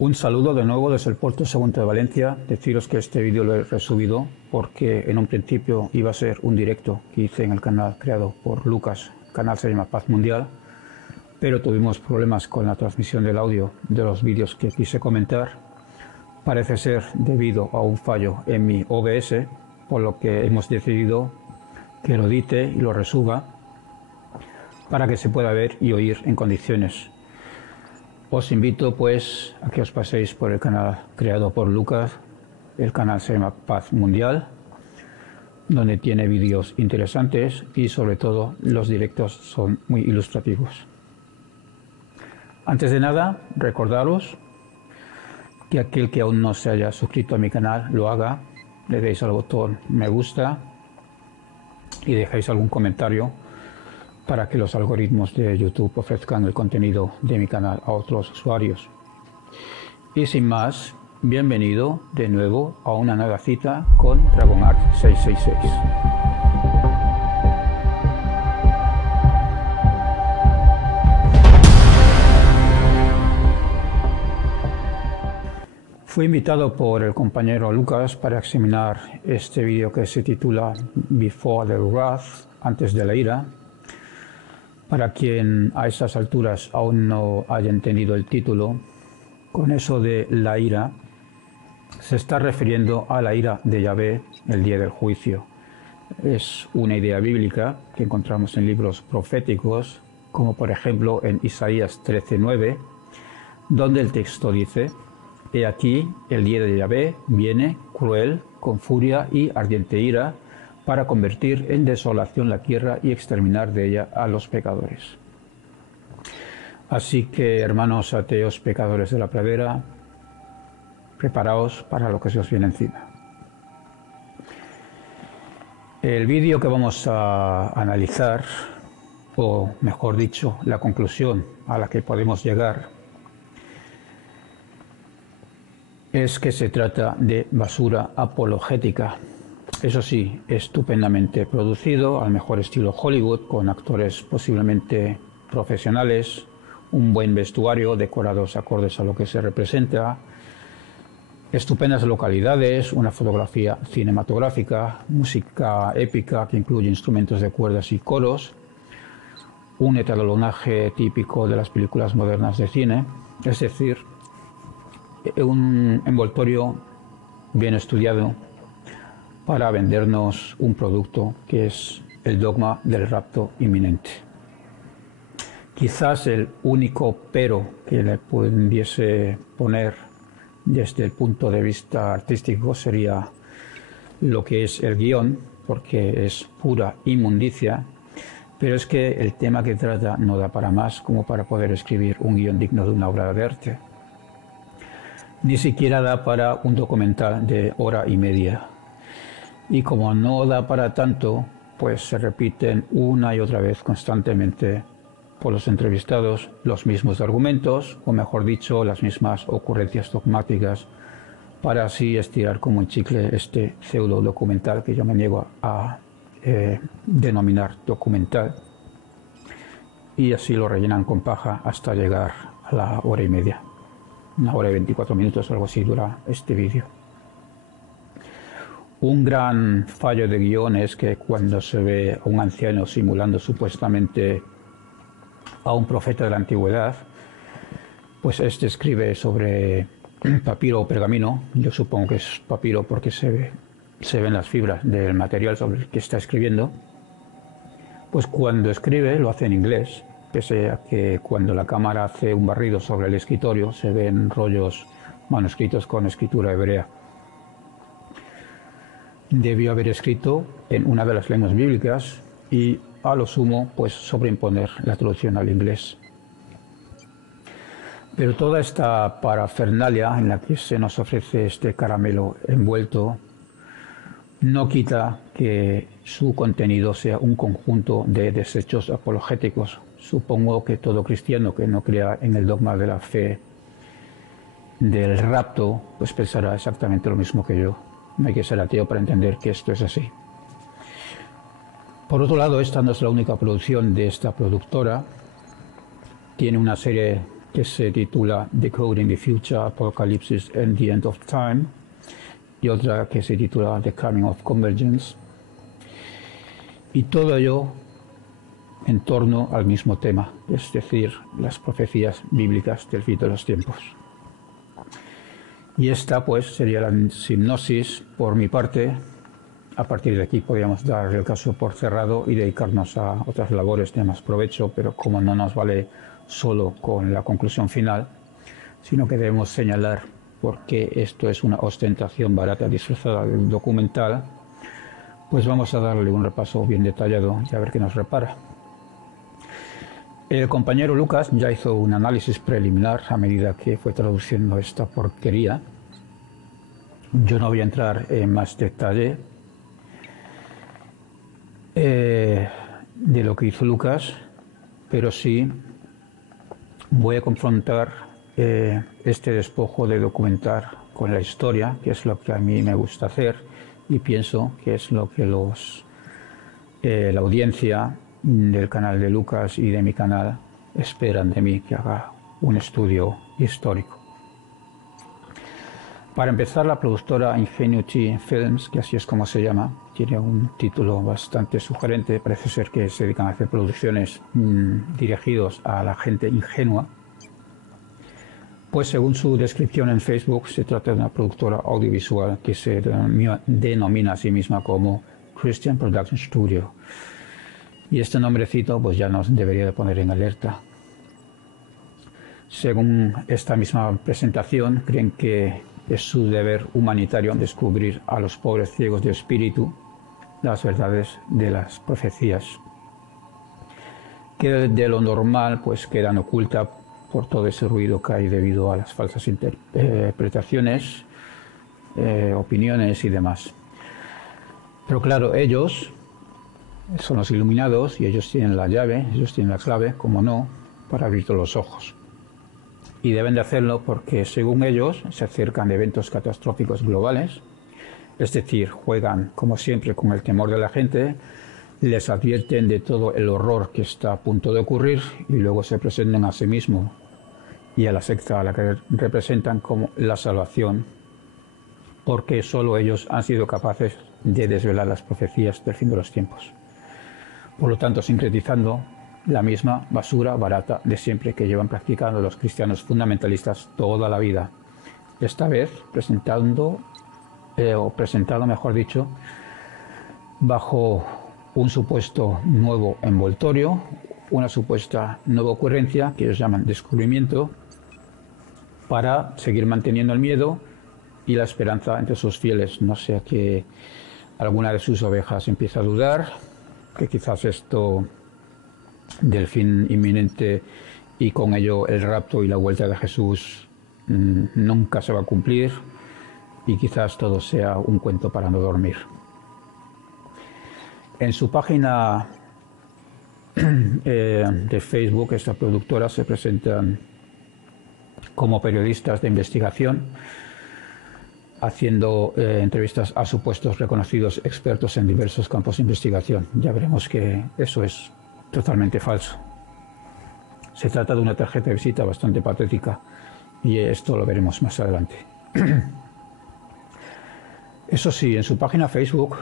Un saludo de nuevo desde el puerto Segundo de Valencia. Deciros que este vídeo lo he resubido porque en un principio iba a ser un directo que hice en el canal creado por Lucas. El canal se llama Paz Mundial, pero tuvimos problemas con la transmisión del audio de los vídeos que quise comentar. Parece ser debido a un fallo en mi OBS, por lo que hemos decidido que lo edite y lo resuba para que se pueda ver y oír en condiciones. Os invito pues a que os paséis por el canal creado por Lucas. El canal se llama Paz Mundial, donde tiene vídeos interesantes y sobre todo los directos son muy ilustrativos. Antes de nada, recordaros que aquel que aún no se haya suscrito a mi canal lo haga, le deis al botón me gusta y dejéis algún comentario para que los algoritmos de YouTube ofrezcan el contenido de mi canal a otros usuarios. Y sin más, bienvenido de nuevo a una nueva cita con DragonArt 666. Fui invitado por el compañero Lucas para examinar este vídeo que se titula Before the Wrath, antes de la ira. Para quien a estas alturas aún no haya entendido el título, con eso de la ira, se está refiriendo a la ira de Yahvé, el día del juicio. Es una idea bíblica que encontramos en libros proféticos, como por ejemplo en Isaías 13:9, donde el texto dice: «He aquí, el día de Yahvé viene cruel, con furia y ardiente ira, para convertir en desolación la tierra y exterminar de ella a los pecadores». Así que, hermanos ateos pecadores de la pradera, preparaos para lo que se os viene encima. El vídeo que vamos a analizar, o mejor dicho, la conclusión a la que podemos llegar, es que se trata de basura apologética. Eso sí, estupendamente producido, al mejor estilo Hollywood, con actores posiblemente profesionales, un buen vestuario, decorados acordes a lo que se representa, estupendas localidades, una fotografía cinematográfica, música épica que incluye instrumentos de cuerdas y coros, un etalonaje típico de las películas modernas de cine, es decir, un envoltorio bien estudiado para vendernos un producto que es el dogma del rapto inminente. Quizás el único pero que le pudiese poner desde el punto de vista artístico sería lo que es el guión, porque es pura inmundicia, pero es que el tema que trata no da para más como para poder escribir un guión digno de una obra de arte. Ni siquiera da para un documental de hora y media. Y como no da para tanto, pues se repiten una y otra vez constantemente por los entrevistados los mismos argumentos, o mejor dicho, las mismas ocurrencias dogmáticas, para así estirar como un chicle este pseudo documental que yo me niego a denominar documental, y así lo rellenan con paja hasta llegar a la hora y media. 1 hora y 24 minutos, algo así dura este vídeo. Un gran fallo de guión es que cuando se ve a un anciano simulando supuestamente a un profeta de la antigüedad, pues este escribe sobre papiro o pergamino. Yo supongo que es papiro porque se ven las fibras del material sobre el que está escribiendo. Pues cuando escribe lo hace en inglés, pese a que cuando la cámara hace un barrido sobre el escritorio se ven rollos manuscritos con escritura hebrea. Debió haber escrito en una de las lenguas bíblicas y a lo sumo pues sobreimponer la traducción al inglés. Pero toda esta parafernalia en la que se nos ofrece este caramelo envuelto no quita que su contenido sea un conjunto de desechos apologéticos. Supongo que todo cristiano que no crea en el dogma de la fe del rapto pues pensará exactamente lo mismo que yo. No hay que ser ateo para entender que esto es así. Por otro lado, esta no es la única producción de esta productora. Tiene una serie que se titula Decoding the Future, Apocalypse and the End of Time, y otra que se titula The Coming of Convergence, y todo ello en torno al mismo tema, es decir, las profecías bíblicas del fin de los tiempos. Y esta pues sería la sinopsis por mi parte. A partir de aquí podríamos dar el caso por cerrado y dedicarnos a otras labores de más provecho, pero como no nos vale solo con la conclusión final, sino que debemos señalar por qué esto es una ostentación barata disfrazada de documental, pues vamos a darle un repaso bien detallado y a ver qué nos repara. El compañero Lucas ya hizo un análisis preliminar a medida que fue traduciendo esta porquería. Yo no voy a entrar en más detalle de lo que hizo Lucas, pero sí voy a confrontar este despojo de documentar con la historia, que es lo que a mí me gusta hacer y pienso que es lo que la audiencia del canal de Lucas y de mi canal esperan de mí, que haga un estudio histórico. Para empezar, la productora Ingenuity Films, que así es como se llama, tiene un título bastante sugerente, parece ser que se dedican a hacer producciones dirigidos a la gente ingenua. Pues según su descripción en Facebook, se trata de una productora audiovisual que se denomina a sí misma como Christian Production Studio. Y este nombrecito pues ya nos debería de poner en alerta. Según esta misma presentación, creen que es su deber humanitario descubrir a los pobres ciegos de espíritu las verdades de las profecías, que de lo normal pues quedan ocultas por todo ese ruido que hay debido a las falsas interpretaciones, opiniones y demás. Pero claro, ellos son los iluminados y ellos tienen la llave, ellos tienen la clave, como no, para abrir todos los ojos. Y deben de hacerlo porque, según ellos, se acercan eventos catastróficos globales, es decir, juegan, como siempre, con el temor de la gente, les advierten de todo el horror que está a punto de ocurrir y luego se presentan a sí mismos y a la secta a la que representan como la salvación, porque solo ellos han sido capaces de desvelar las profecías del fin de los tiempos. Por lo tanto, sincretizando, la misma basura barata de siempre que llevan practicando los cristianos fundamentalistas toda la vida. Esta vez presentado, mejor dicho, bajo un supuesto nuevo envoltorio, una supuesta nueva ocurrencia que ellos llaman descubrimiento, para seguir manteniendo el miedo y la esperanza entre sus fieles. No sea que alguna de sus ovejas empiece a dudar, que quizás esto del fin inminente y con ello el rapto y la vuelta de Jesús nunca se va a cumplir y quizás todo sea un cuento para no dormir. En su página de Facebook, esta productora se presentan como periodistas de investigación, haciendo entrevistas a supuestos reconocidos expertos en diversos campos de investigación. Ya veremos que eso es totalmente falso. Se trata de una tarjeta de visita bastante patética y esto lo veremos más adelante. Eso sí, en su página Facebook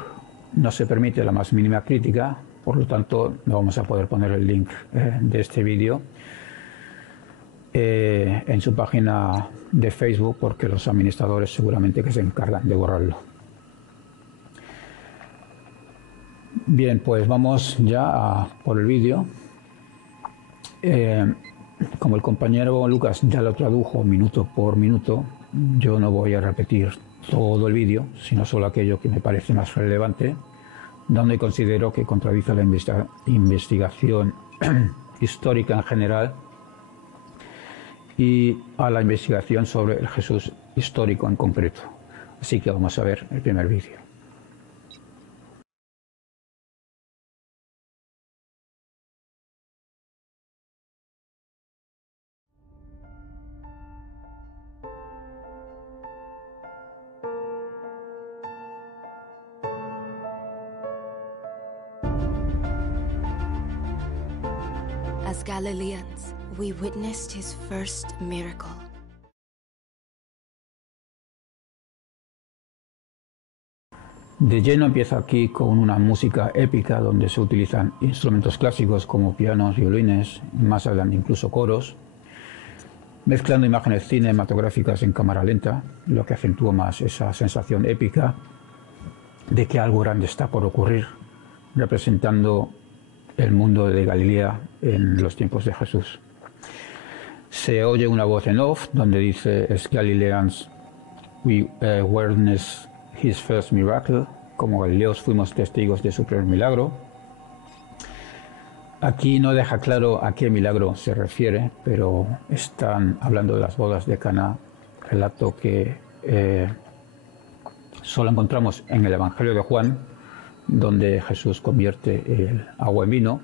no se permite la más mínima crítica, por lo tanto no vamos a poder poner el link de este vídeo en su página de Facebook porque los administradores seguramente que se encargan de borrarlo. Bien, pues vamos ya por el vídeo. Como el compañero Lucas ya lo tradujo minuto por minuto, yo no voy a repetir todo el vídeo, sino solo aquello que me parece más relevante, donde considero que contradice la investigación histórica en general y a la investigación sobre el Jesús histórico en concreto. Así que vamos a ver el primer vídeo. A As Galileans, we witnessed his first miracle. De lleno empieza aquí con una música épica donde se utilizan instrumentos clásicos como pianos, violines, más adelante incluso coros, mezclando imágenes cinematográficas en cámara lenta, lo que acentúa más esa sensación épica de que algo grande está por ocurrir, representando el mundo de Galilea en los tiempos de Jesús. Se oye una voz en off donde dice, "As Galileans, we witnessed his first miracle", como galileos fuimos testigos de su primer milagro. Aquí no deja claro a qué milagro se refiere, pero están hablando de las bodas de Caná, relato que solo encontramos en el Evangelio de Juan, donde Jesús convierte el agua en vino,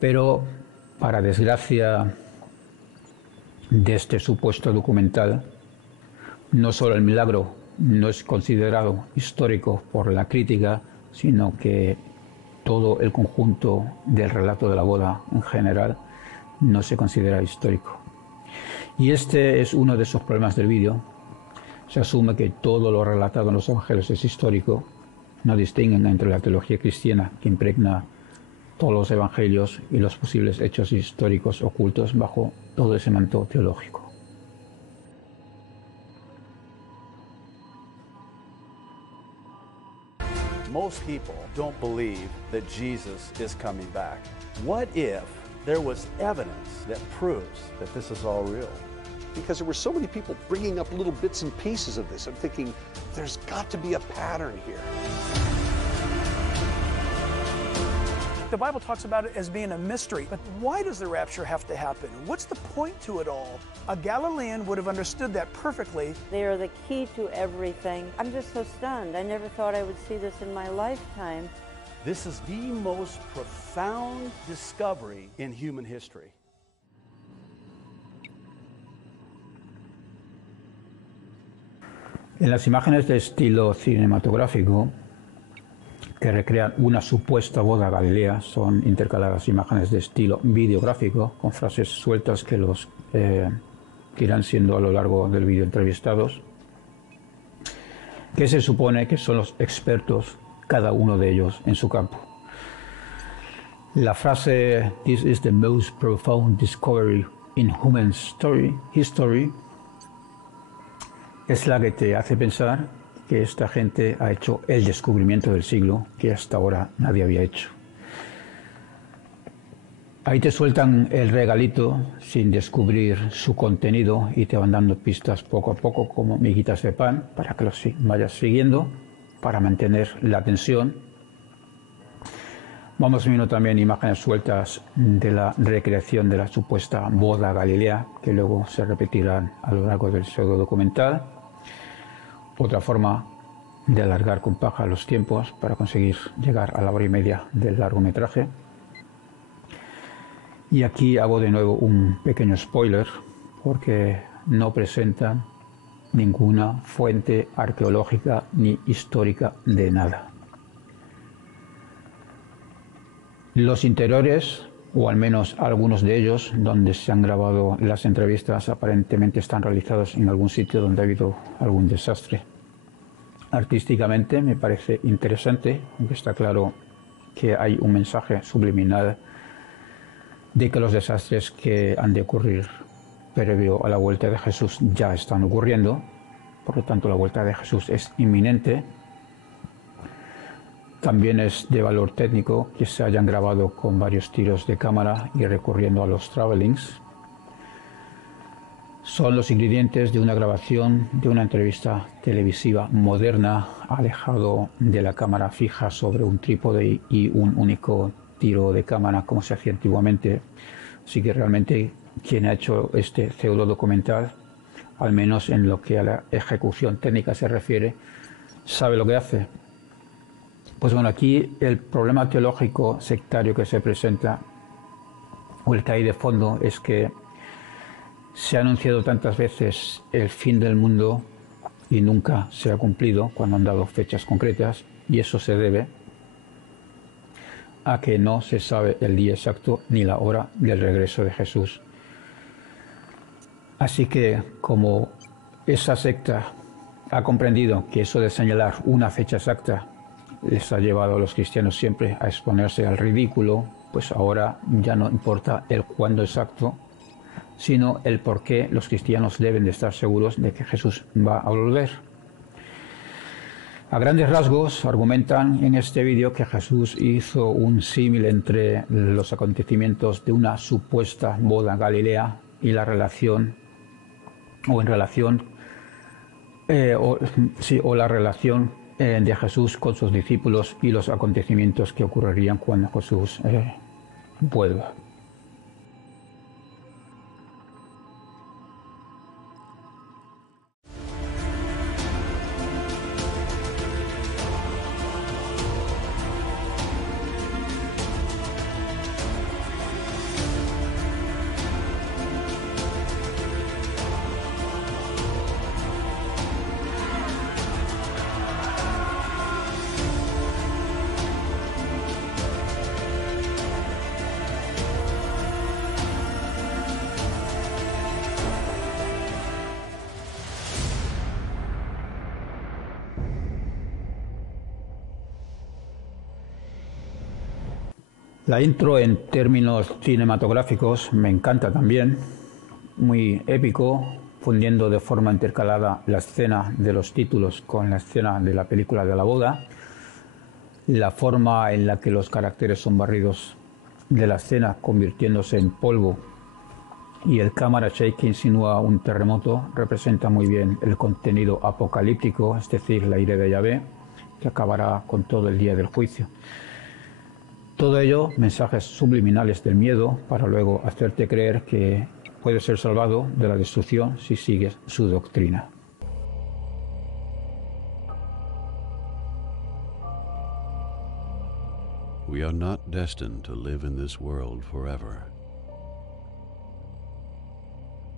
pero para desgracia de este supuesto documental, no solo el milagro no es considerado histórico por la crítica, sino que todo el conjunto del relato de la boda en general no se considera histórico. Y este es uno de esos problemas del vídeo. Se asume que todo lo relatado en los evangelios es histórico, no distinguen entre la teología cristiana que impregna todos los evangelios y los posibles hechos históricos ocultos bajo todo ese manto teológico. Most people don't believe that Jesus is coming back. What if there was evidence that proves that this is all real? Because there were so many people bringing up little bits and pieces of this. I'm thinking, there's got to be a pattern here. The Bible talks about it as being a mystery, but why does the rapture have to happen? What's the point to it all? A Galilean would have understood that perfectly. They are the key to everything. I'm just so stunned. I never thought I would see this in my lifetime. This is the most profound discovery in human history. En las imágenes de estilo cinematográfico que recrean una supuesta boda galilea son intercaladas imágenes de estilo videográfico con frases sueltas que irán siendo a lo largo del vídeo entrevistados, que se supone que son los expertos, cada uno de ellos en su campo. La frase "This is the most profound discovery in human history" es la que te hace pensar que esta gente ha hecho el descubrimiento del siglo que hasta ahora nadie había hecho. Ahí te sueltan el regalito sin descubrir su contenido y te van dando pistas poco a poco como miguitas de pan para que los vayas siguiendo, para mantener la tensión. Vamos viendo también imágenes sueltas de la recreación de la supuesta boda galilea que luego se repetirán a lo largo del pseudo documental. Otra forma de alargar con paja los tiempos para conseguir llegar a la hora y media del largometraje. Y aquí hago de nuevo un pequeño spoiler porque no presentan ninguna fuente arqueológica ni histórica de nada. Los interiores, o al menos algunos de ellos, donde se han grabado las entrevistas, aparentemente están realizados en algún sitio donde ha habido algún desastre. Artísticamente me parece interesante, aunque está claro que hay un mensaje subliminal de que los desastres que han de ocurrir previo a la vuelta de Jesús ya están ocurriendo, por lo tanto la vuelta de Jesús es inminente. También es de valor técnico que se hayan grabado con varios tiros de cámara y recurriendo a los travelings. Son los ingredientes de una grabación de una entrevista televisiva moderna, alejado de la cámara fija sobre un trípode y un único tiro de cámara como se hacía antiguamente. Así que realmente quien ha hecho este pseudo documental, al menos en lo que a la ejecución técnica se refiere, sabe lo que hace. Pues bueno, aquí el problema teológico sectario que se presenta, o el que hay de fondo, es que se ha anunciado tantas veces el fin del mundo y nunca se ha cumplido cuando han dado fechas concretas, y eso se debe a que no se sabe el día exacto ni la hora del regreso de Jesús. Así que como esa secta ha comprendido que eso de señalar una fecha exacta les ha llevado a los cristianos siempre a exponerse al ridículo, pues ahora ya no importa el cuándo exacto, sino el por qué los cristianos deben de estar seguros de que Jesús va a volver. A grandes rasgos argumentan en este vídeo que Jesús hizo un símil entre los acontecimientos de una supuesta boda en Galilea y la relación, o la relación de Jesús con sus discípulos y los acontecimientos que ocurrirían cuando Jesús vuelva. La intro en términos cinematográficos me encanta también, muy épico, fundiendo de forma intercalada la escena de los títulos con la escena de la película de la boda, la forma en la que los caracteres son barridos de la escena convirtiéndose en polvo y el cámara shake que insinúa un terremoto representa muy bien el contenido apocalíptico, es decir, la ira de Yahvé, que acabará con todo el día del juicio. Todo ello, mensajes subliminales del miedo para luego hacerte creer que puedes ser salvado de la destrucción si sigues su doctrina. We are not destined to live in this world forever.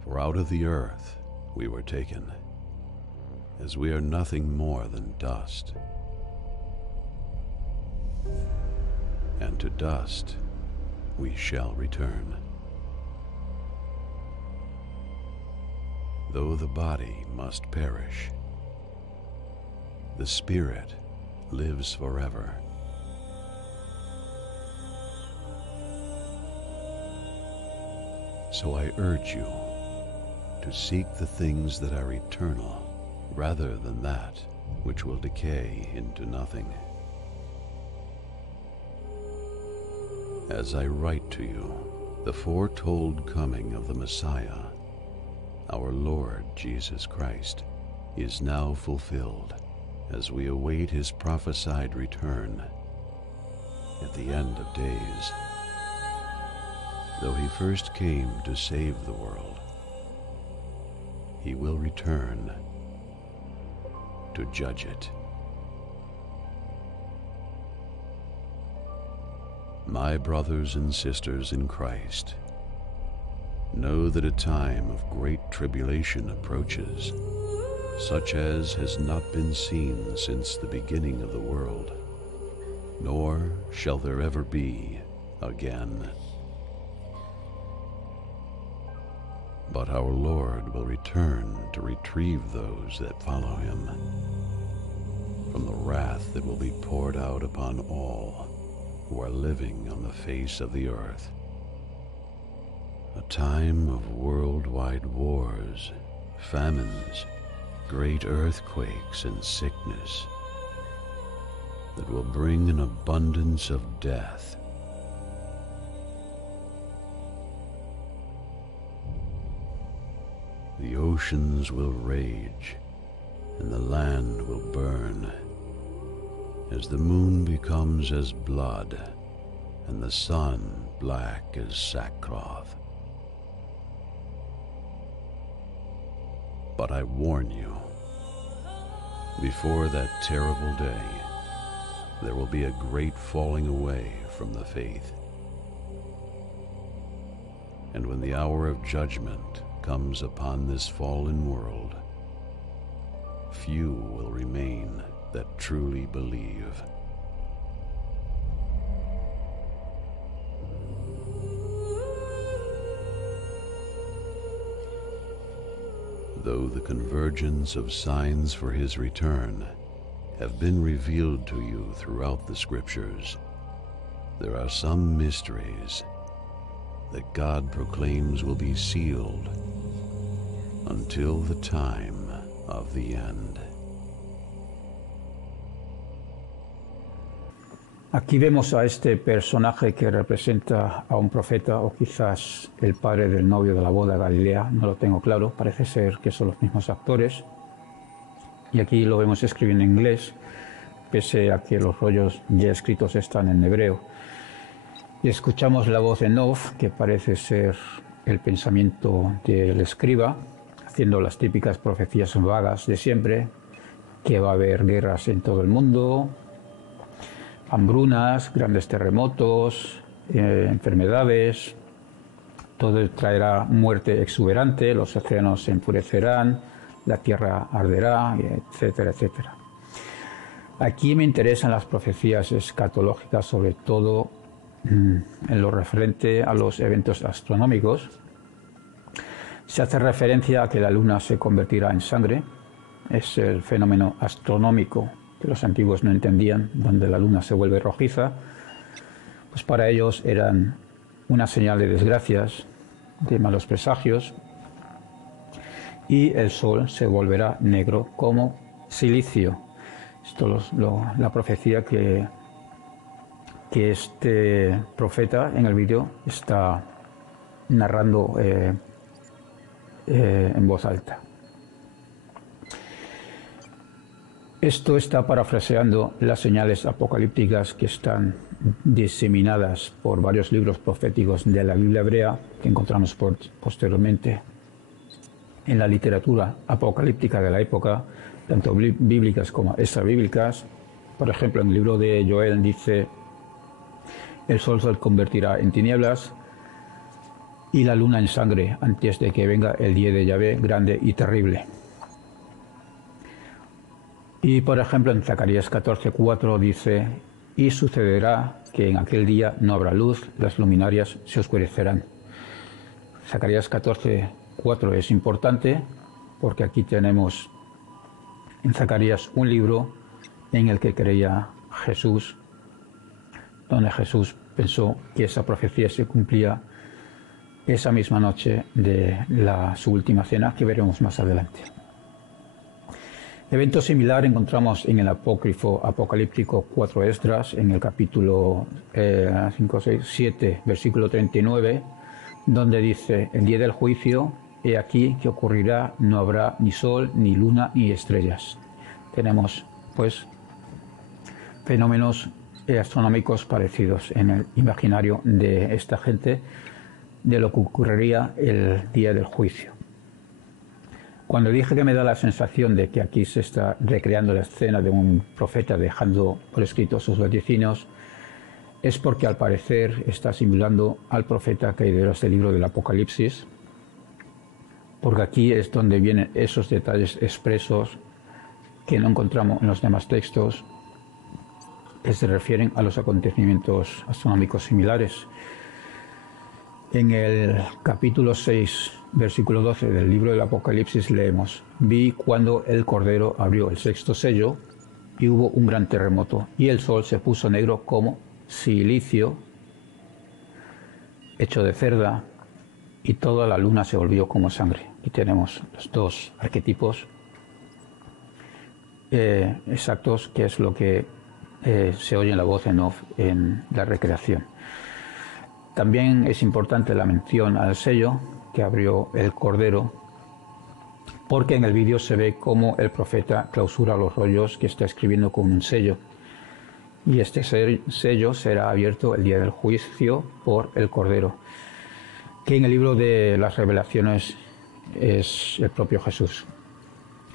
For out of the earth we were taken, as we are nothing more than dust. And to dust we shall return. Though the body must perish, the spirit lives forever. So I urge you to seek the things that are eternal rather than that which will decay into nothing. As I write to you, the foretold coming of the Messiah, our Lord Jesus Christ, is now fulfilled as we await his prophesied return at the end of days. Though he first came to save the world, he will return to judge it. My brothers and sisters in Christ, know that a time of great tribulation approaches, such as has not been seen since the beginning of the world, nor shall there ever be again. But our Lord will return to retrieve those that follow him from the wrath that will be poured out upon all who are living on the face of the earth. A time of worldwide wars, famines, great earthquakes and sickness that will bring an abundance of death. The oceans will rage and the land will burn as the moon becomes as blood and the sun black as sackcloth. But I warn you, before that terrible day, there will be a great falling away from the faith. And when the hour of judgment comes upon this fallen world, few will remain that truly believe. Though the convergence of signs for his return have been revealed to you throughout the Scriptures, there are some mysteries that God proclaims will be sealed until the time of the end. Aquí vemos a este personaje que representa a un profeta o quizás el padre del novio de la boda de Galilea, no lo tengo claro, parece ser que son los mismos actores. Y aquí lo vemos escribiendo en inglés, pese a que los rollos ya escritos están en hebreo. Y escuchamos la voz en off, que parece ser el pensamiento del escriba, haciendo las típicas profecías vagas de siempre, que va a haber guerras en todo el mundo, hambrunas, grandes terremotos, enfermedades, todo traerá muerte exuberante, los océanos se enfurecerán, la tierra arderá, etcétera, etcétera. Aquí me interesan las profecías escatológicas, sobre todo en lo referente a los eventos astronómicos. Se hace referencia a que la luna se convertirá en sangre, es el fenómeno astronómico que los antiguos no entendían, donde la luna se vuelve rojiza, pues para ellos eran una señal de desgracias, de malos presagios, y el sol se volverá negro como silicio. Esto la profecía que este profeta en el vídeo está narrando en voz alta. Esto está parafraseando las señales apocalípticas que están diseminadas por varios libros proféticos de la Biblia hebrea que encontramos posteriormente en la literatura apocalíptica de la época, tanto bíblicas como extrabíblicas. Por ejemplo, en el libro de Joel dice: el sol se convertirá en tinieblas y la luna en sangre antes de que venga el día de Yahvé grande y terrible. Y por ejemplo en Zacarías 14:4 dice: y sucederá que en aquel día no habrá luz, las luminarias se oscurecerán. Zacarías 14:4 es importante porque aquí tenemos en Zacarías un libro en el que creía Jesús, donde Jesús pensó que esa profecía se cumplía esa misma noche de su última cena, que veremos más adelante. Evento similar encontramos en el apócrifo apocalíptico 4 Esdras, en el capítulo 7, versículo 39, donde dice: el día del juicio, he aquí que ocurrirá, no habrá ni sol, ni luna, ni estrellas. Tenemos, pues, fenómenos astronómicos parecidos en el imaginario de esta gente de lo que ocurriría el día del juicio. Cuando dije que me da la sensación de que aquí se está recreando la escena de un profeta dejando por escrito sus vaticinios, es porque al parecer está simulando al profeta que hay detrás del libro del Apocalipsis, porque aquí es donde vienen esos detalles expresos que no encontramos en los demás textos, que se refieren a los acontecimientos astronómicos similares. En el capítulo 6, versículo 12 del libro del Apocalipsis leemos: vi cuando el Cordero abrió el sexto sello y hubo un gran terremoto, y el sol se puso negro como silicio hecho de cerda, y toda la luna se volvió como sangre. Y tenemos los dos arquetipos exactos, que es lo que se oye en la voz en off en la recreación. También es importante la mención al sello que abrió el Cordero, porque en el vídeo se ve cómo el profeta clausura los rollos que está escribiendo con un sello. Y este sello será abierto el día del juicio por el Cordero, que en el libro de las Revelaciones es el propio Jesús.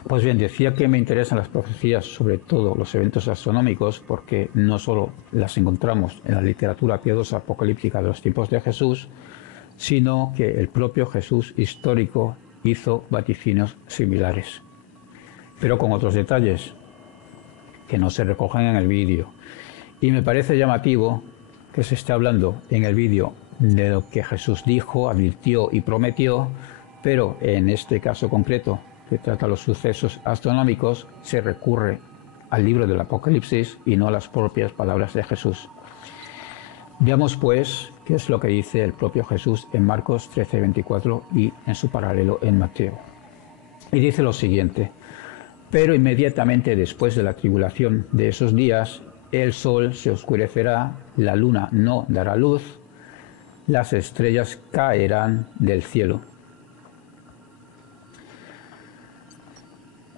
Pues bien, decía que me interesan las profecías, sobre todo los eventos astronómicos, porque no solo las encontramos en la literatura piadosa apocalíptica de los tiempos de Jesús, sino que el propio Jesús histórico hizo vaticinios similares, pero con otros detalles que no se recogen en el vídeo. Y me parece llamativo que se esté hablando en el vídeo de lo que Jesús dijo, advirtió y prometió, pero en este caso concreto que trata los sucesos astronómicos, se recurre al libro del Apocalipsis y no a las propias palabras de Jesús. Veamos pues qué es lo que dice el propio Jesús en Marcos 13:24 y en su paralelo en Mateo. Y dice lo siguiente: pero inmediatamente después de la tribulación de esos días, el sol se oscurecerá, la luna no dará luz, las estrellas caerán del cielo.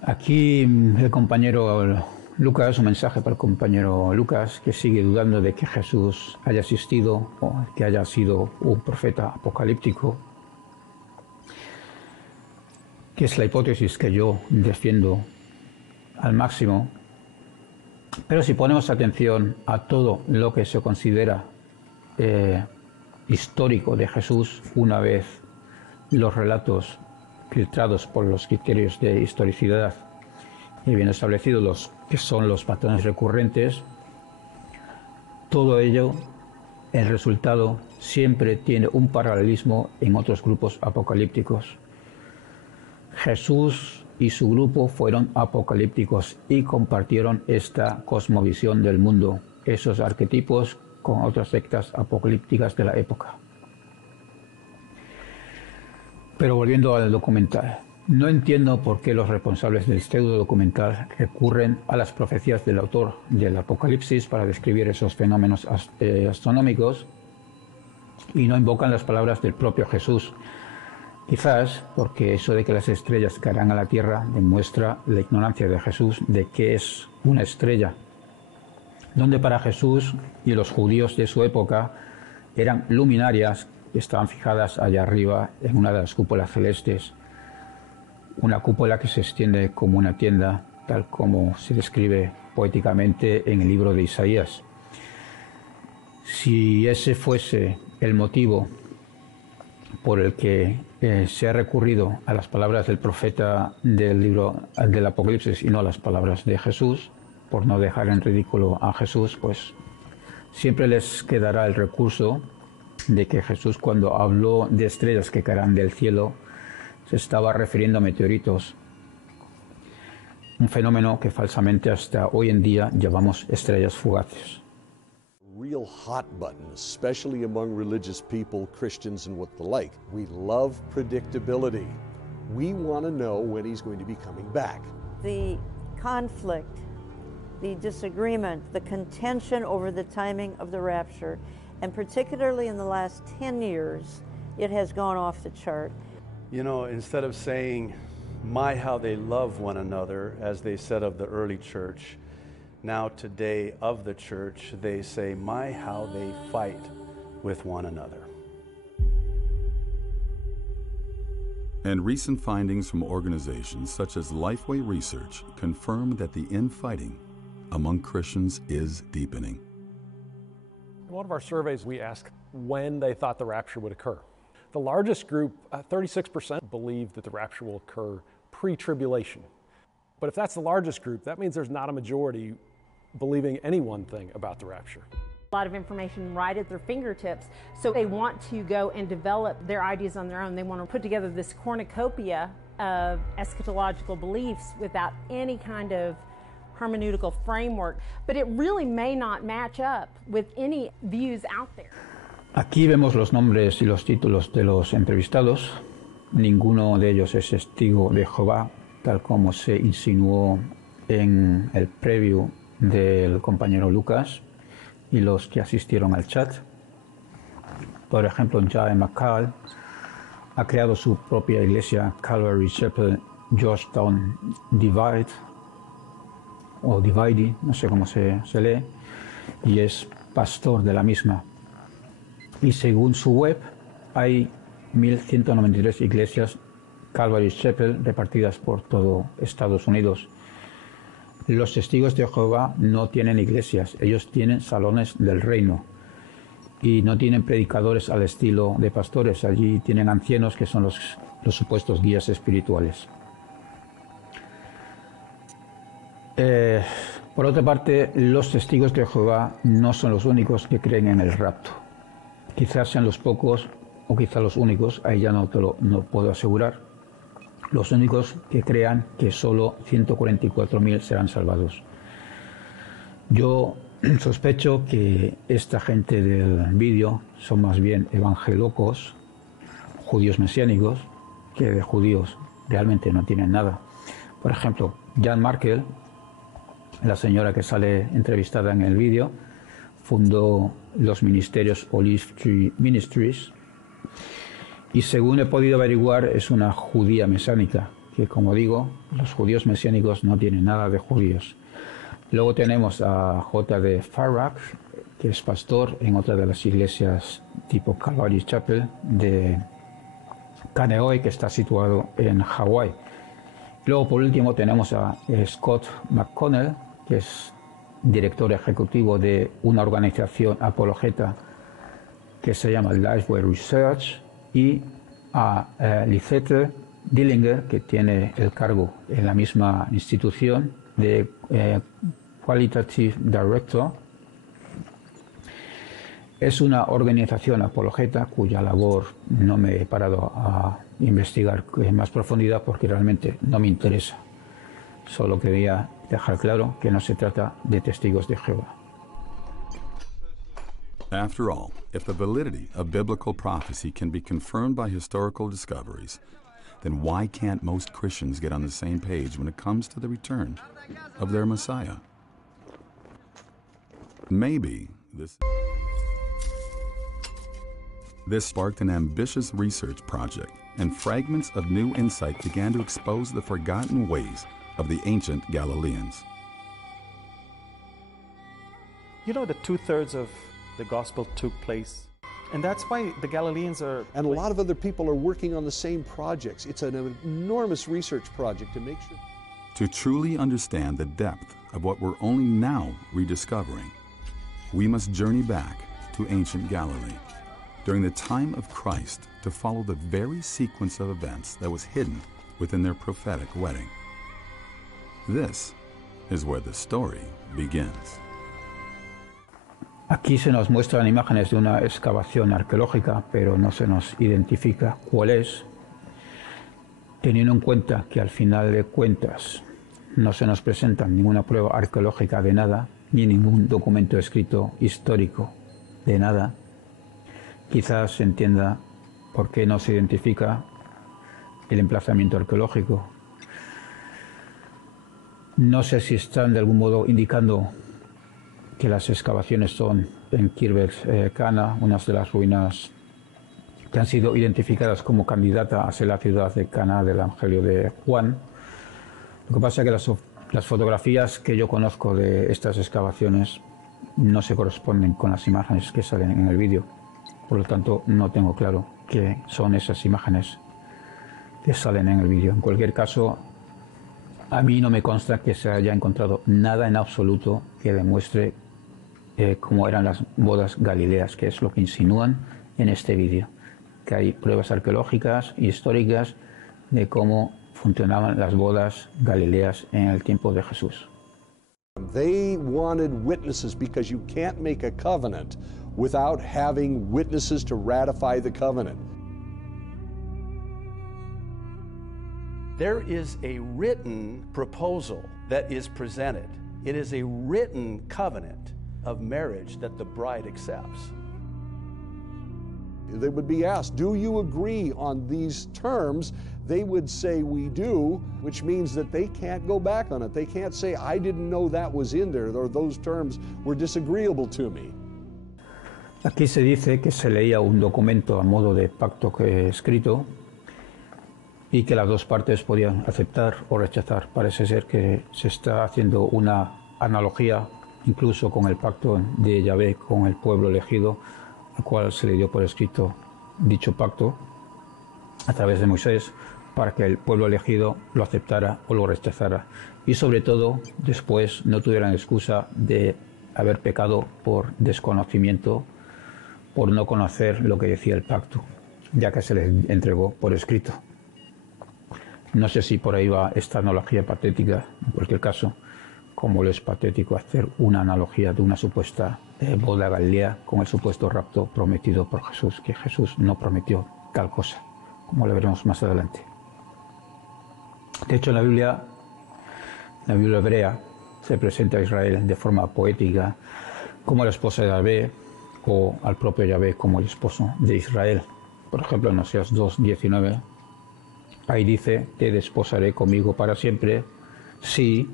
Aquí el compañero Lucas, un mensaje para el compañero Lucas, que sigue dudando de que Jesús haya existido o que haya sido un profeta apocalíptico, que es la hipótesis que yo defiendo al máximo. Pero si ponemos atención a todo lo que se considera histórico de Jesús, una vez los relatos filtrados por los criterios de historicidad y bien establecidos, los que son los patrones recurrentes, todo ello, el resultado siempre tiene un paralelismo en otros grupos apocalípticos. Jesús y su grupo fueron apocalípticos y compartieron esta cosmovisión del mundo, esos arquetipos con otras sectas apocalípticas de la época. Pero volviendo al documental, no entiendo por qué los responsables del pseudo documental recurren a las profecías del autor del Apocalipsis para describir esos fenómenos astronómicos y no invocan las palabras del propio Jesús. Quizás porque eso de que las estrellas caerán a la tierra demuestra la ignorancia de Jesús de qué es una estrella, donde para Jesús y los judíos de su época eran luminarias que estaban fijadas allá arriba en una de las cúpulas celestes, una cúpula que se extiende como una tienda, tal como se describe poéticamente en el libro de Isaías. Si ese fuese el motivo por el que se ha recurrido a las palabras del profeta del libro del Apocalipsis y no a las palabras de Jesús, por no dejar en ridículo a Jesús, pues siempre les quedará el recurso de que Jesús, cuando habló de estrellas que caerán del cielo, se estaba refiriendo a meteoritos, un fenómeno que falsamente hasta hoy en día llamamos estrellas fugaces. Real hot button, especially among religious people, Christians and what the like. We love predictability. We want to know when he's going to be coming back. The conflict, the disagreement, the contention over the timing of the rapture, and particularly in the last 10 years, it has gone off the chart. You know, instead of saying, my, how they love one another, as they said of the early church, now today of the church, they say, my, how they fight with one another. And recent findings from organizations such as Lifeway Research confirm that the infighting among Christians is deepening. In one of our surveys, we asked when they thought the rapture would occur. The largest group, 36%, believe that the rapture will occur pre-tribulation. But if that's the largest group, that means there's not a majority believing any one thing about the rapture. A lot of information right at their fingertips, so they want to go and develop their ideas on their own. They want to put together this cornucopia of eschatological beliefs without any kind of hermeneutical framework, but it really may not match up with any views out there. Aquí vemos los nombres y los títulos de los entrevistados. Ninguno de ellos es testigo de Jehová, tal como se insinuó en el preview del compañero Lucas y los que asistieron al chat. Por ejemplo, Jae McCall ha creado su propia iglesia, Calvary Chapel Georgetown Divide, o Divide, no sé cómo se lee, y es pastor de la misma. Y según su web, hay 1.193 iglesias Calvary Chapel repartidas por todo Estados Unidos. Los testigos de Jehová no tienen iglesias, ellos tienen salones del reino y no tienen predicadores al estilo de pastores, allí tienen ancianos que son los supuestos guías espirituales. Por otra parte, los testigos de Jehová no son los únicos que creen en el rapto. Quizás sean los pocos o quizás los únicos, ahí ya no puedo asegurar. los únicos que crean que solo 144.000 serán salvados. Yo sospecho que esta gente del vídeo son más bien evangelocos, judíos mesiánicos, que de judíos realmente no tienen nada. Por ejemplo, Jan Markell, la señora que sale entrevistada en el vídeo, fundó los ministerios Olive Tree Ministries y, según he podido averiguar, es una judía mesiánica, que, como digo, los judíos mesiánicos no tienen nada de judíos. Luego tenemos a J.D. Farag, que es pastor en otra de las iglesias tipo Calvary Chapel de Kaneohe, que está situado en Hawái. Luego, por último, tenemos a Scott McConnell, que es director ejecutivo de una organización apologeta que se llama Lifeway Research, y a Lisette Dillinger, que tiene el cargo en la misma institución de Qualitative Director. Es una organización apologeta cuya labor no me he parado a investigar en más profundidad porque realmente no me interesa. Solo quería dejar claro que no se trata de testigos de Jehová. After all, if the validity of biblical prophecy can be confirmed by historical discoveries, then why can't most Christians get on the same page when it comes to the return of their Messiah? Maybe this sparked an ambitious research project, and fragments of new insight began to expose the forgotten ways of the ancient Galileans. You know that 2/3 of the gospel took place, and that's why the Galileans are... And a lot of other people are working on the same projects. It's an enormous research project to make sure. To truly understand the depth of what we're only now rediscovering, we must journey back to ancient Galilee, during the time of Christ, to follow the very sequence of events that was hidden within their prophetic wedding. This is where the story begins. Aquí se nos muestran imágenes de una excavación arqueológica, pero no se nos identifica cuál es, teniendo en cuenta que al final de cuentas no se nos presenta ninguna prueba arqueológica de nada, ni ningún documento escrito histórico de nada. Quizás se entienda por qué no se identifica el emplazamiento arqueológico. No sé si están de algún modo indicando que las excavaciones son en Khirbet Cana, una de las ruinas que han sido identificadas como candidata a ser la ciudad de Cana del Evangelio de Juan. Lo que pasa es que las fotografías que yo conozco de estas excavaciones no se corresponden con las imágenes que salen en el vídeo. Por lo tanto, no tengo claro qué son esas imágenes que salen en el vídeo. En cualquier caso, a mí no me consta que se haya encontrado nada en absoluto que demuestre cómo eran las bodas galileas, que es lo que insinúan en este vídeo, que hay pruebas arqueológicas y históricas de cómo funcionaban las bodas galileas en el tiempo de Jesús. They wanted witnesses because you can't make a covenant without having witnesses to ratify the covenant. There is a written proposal that is presented. It is a written covenant of marriage that the bride accepts. They would be asked, do you agree on these terms? They would say, we do, which means that they can't go back on it. They can't say, I didn't know that was in there, or those terms were disagreeable to me. Aquí se dice que se leía un documento a modo de pacto escrito y que las dos partes podían aceptar o rechazar. Parece ser que se está haciendo una analogía incluso con el pacto de Yahvé con el pueblo elegido, al cual se le dio por escrito dicho pacto a través de Moisés, para que el pueblo elegido lo aceptara o lo rechazara. Y sobre todo, después no tuvieran excusa de haber pecado por desconocimiento, por no conocer lo que decía el pacto, ya que se les entregó por escrito. No sé si por ahí va esta analogía patética. En cualquier caso, como lo es patético hacer una analogía de una supuesta boda galilea con el supuesto rapto prometido por Jesús, que Jesús no prometió tal cosa, como lo veremos más adelante. De hecho, en la Biblia hebrea, se presenta a Israel de forma poética como la esposa de Yahvé o al propio Yahvé como el esposo de Israel. Por ejemplo, en Oseas 2:19, ahí dice: te desposaré conmigo para siempre, sí,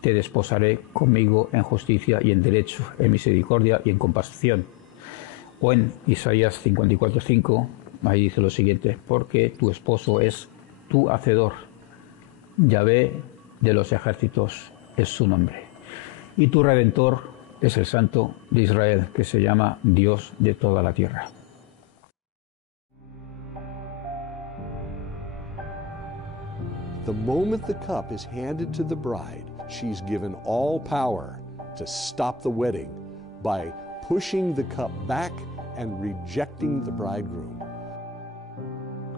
te desposaré conmigo en justicia y en derecho, en misericordia y en compasión. O en Isaías 54:5, ahí dice lo siguiente: porque tu esposo es tu hacedor, Yahvé de los ejércitos es su nombre, y tu redentor es el Santo de Israel, que se llama Dios de toda la tierra. The moment the cup is handed to the bride, she's given all power to stop the wedding by pushing the cup back and rejecting the bridegroom.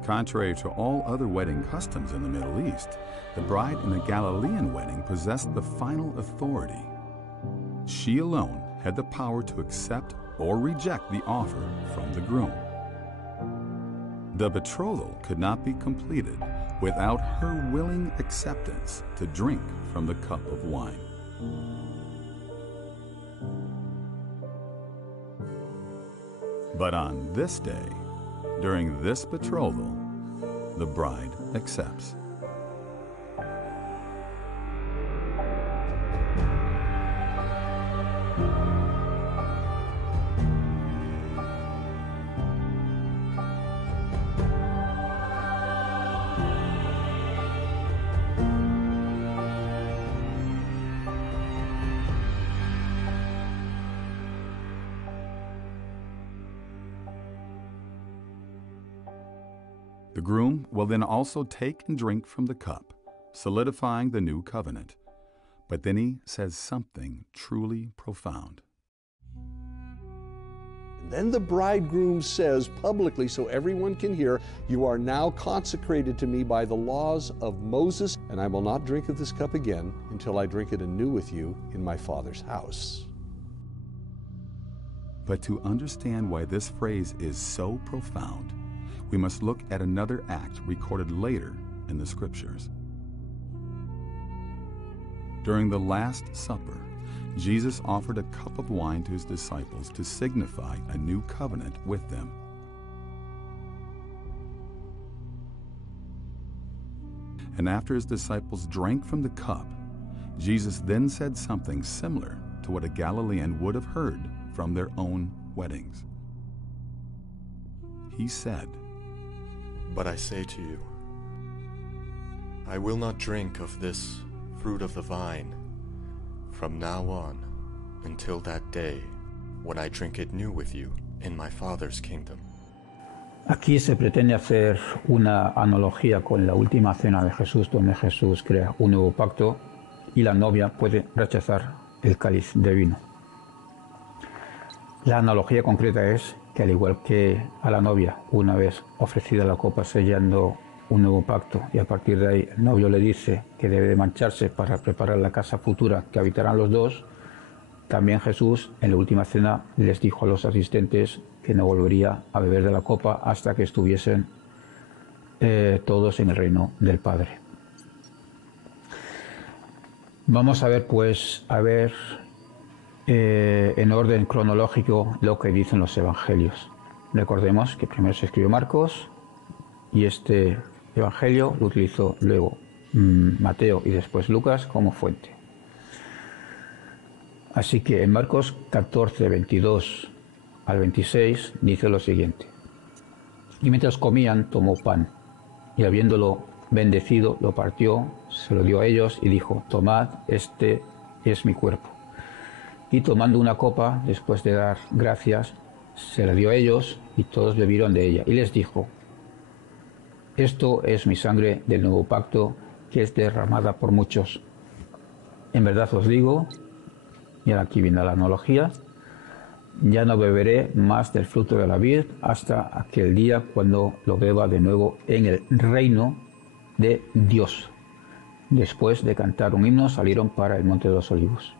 Contrary to all other wedding customs in the Middle East, the bride in the Galilean wedding possessed the final authority. She alone had the power to accept or reject the offer from the groom. The betrothal could not be completed without her willing acceptance to drink from the cup of wine. But on this day, during this betrothal, the bride accepts. The groom will then also take and drink from the cup, solidifying the new covenant. But then he says something truly profound. And then the bridegroom says publicly, so everyone can hear, you are now consecrated to me by the laws of Moses, and I will not drink of this cup again until I drink it anew with you in my Father's house. But to understand why this phrase is so profound, we must look at another act recorded later in the Scriptures. During the Last Supper, Jesus offered a cup of wine to his disciples to signify a new covenant with them. And after his disciples drank from the cup, Jesus then said something similar to what a Galilean would have heard from their own weddings. He said, But I say to you, I will not drink of this fruit of the vine from now on until that day when I drink it new with you in my Father's kingdom. Aquí se pretende hacer una analogía con la última cena de Jesús, donde Jesús crea un nuevo pacto y la novia puede rechazar el cáliz de vino. La analogía concreta es que, al igual que a la novia, una vez ofrecida la copa sellando un nuevo pacto, y a partir de ahí el novio le dice que debe de marcharse para preparar la casa futura que habitarán los dos, también Jesús en la última cena les dijo a los asistentes que no volvería a beber de la copa hasta que estuviesen todos en el reino del Padre. Vamos a ver pues, en orden cronológico lo que dicen los evangelios. Recordemos que primero se escribió Marcos y este evangelio lo utilizó luego Mateo y después Lucas como fuente. Así que en Marcos 14, 22 al 26 dice lo siguiente: y mientras comían tomó pan y habiéndolo bendecido lo partió, se lo dio a ellos y dijo: tomad, este es mi cuerpo. Y tomando una copa, después de dar gracias, se la dio a ellos y todos bebieron de ella. Y les dijo: esto es mi sangre del nuevo pacto, que es derramada por muchos. En verdad os digo, y aquí viene la analogía, ya no beberé más del fruto de la vid hasta aquel día cuando lo beba de nuevo en el reino de Dios. Después de cantar un himno salieron para el Monte de los Olivos.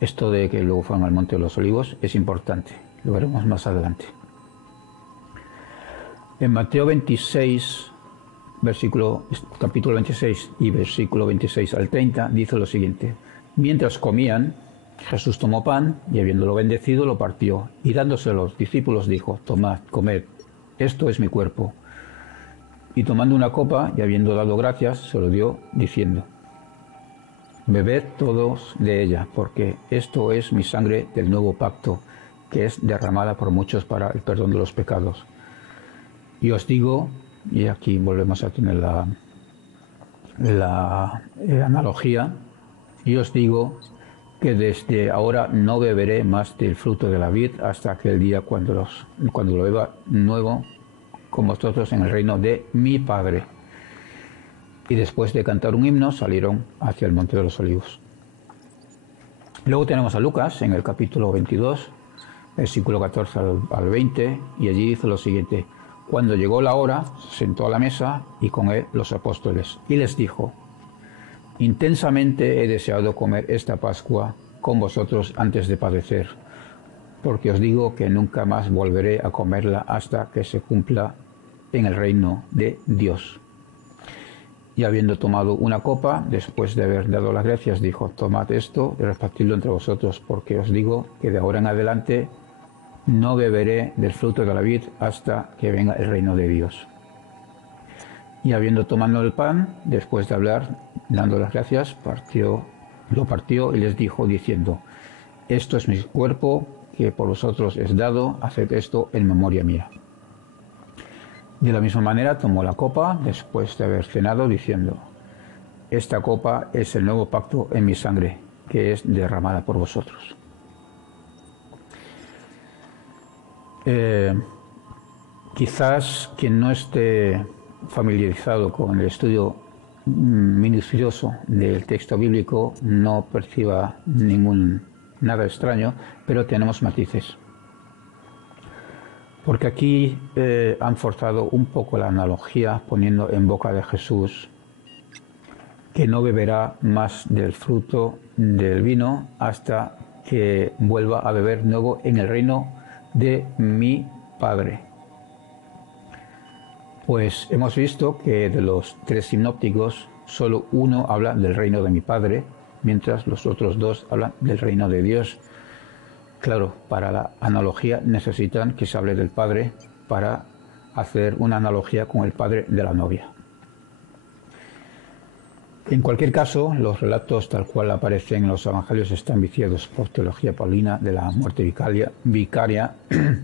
Esto de que luego fueron al Monte de los Olivos es importante, lo veremos más adelante. En Mateo 26, capítulo 26 y versículo 26 al 30, dice lo siguiente: mientras comían, Jesús tomó pan y habiéndolo bendecido lo partió y dándoselo a los discípulos dijo: tomad, comed, esto es mi cuerpo. Y tomando una copa y habiendo dado gracias, se lo dio diciendo: bebed todos de ella, porque esto es mi sangre del nuevo pacto, que es derramada por muchos para el perdón de los pecados. Y os digo, y aquí volvemos a tener la analogía, y os digo que desde ahora no beberé más del fruto de la vid hasta aquel día cuando lo beba nuevo con vosotros en el reino de mi Padre. Y después de cantar un himno salieron hacia el Monte de los Olivos. Luego tenemos a Lucas en el capítulo 22, versículo 14 al 20, y allí dice lo siguiente: cuando llegó la hora, se sentó a la mesa y con él los apóstoles, y les dijo: intensamente he deseado comer esta Pascua con vosotros antes de padecer, porque os digo que nunca más volveré a comerla hasta que se cumpla en el reino de Dios. Y habiendo tomado una copa, después de haber dado las gracias, dijo: tomad esto y repartidlo entre vosotros, porque os digo que de ahora en adelante no beberé del fruto de la vid hasta que venga el reino de Dios. Y habiendo tomado el pan, después de hablar, dando las gracias, lo partió y les dijo diciendo: esto es mi cuerpo que por vosotros es dado, haced esto en memoria mía. De la misma manera tomó la copa después de haber cenado diciendo: esta copa es el nuevo pacto en mi sangre, que es derramada por vosotros. Quizás quien no esté familiarizado con el estudio minucioso del texto bíblico no perciba nada extraño, pero tenemos matices. Porque aquí han forzado un poco la analogía poniendo en boca de Jesús que no beberá más del fruto del vino hasta que vuelva a beber nuevo en el reino de mi Padre. Pues hemos visto que de los tres sinópticos solo uno habla del reino de mi Padre, mientras los otros dos hablan del reino de Dios. Claro, para la analogía necesitan que se hable del Padre para hacer una analogía con el padre de la novia. En cualquier caso, los relatos tal cual aparecen en los evangelios están viciados por teología paulina de la muerte vicaria,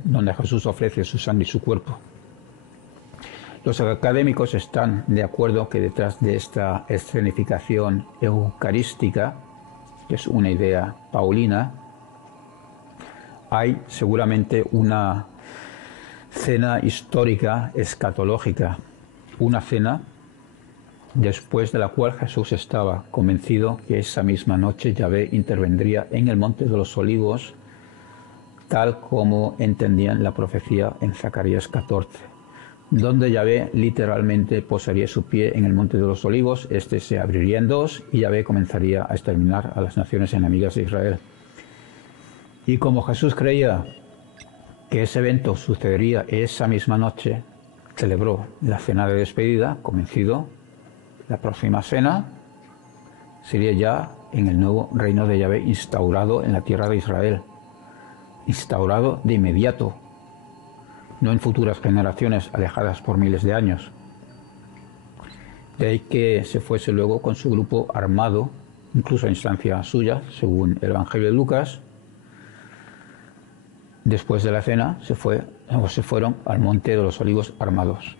donde Jesús ofrece su sangre y su cuerpo. Los académicos están de acuerdo que detrás de esta escenificación eucarística, que es una idea paulina, hay seguramente una cena histórica escatológica, una cena después de la cual Jesús estaba convencido que esa misma noche Yahvé intervendría en el Monte de los Olivos, tal como entendían la profecía en Zacarías 14, donde Yahvé literalmente posaría su pie en el Monte de los Olivos, este se abriría en dos y Yahvé comenzaría a exterminar a las naciones enemigas de Israel. Y como Jesús creía que ese evento sucedería esa misma noche, celebró la cena de despedida, convencido. La próxima cena sería ya en el nuevo reino de Yahvé instaurado en la tierra de Israel, instaurado de inmediato, no en futuras generaciones alejadas por miles de años. De ahí que se fuese luego con su grupo armado, incluso a instancia suya, según el Evangelio de Lucas. Después de la cena se fueron al Monte de los Olivos armados.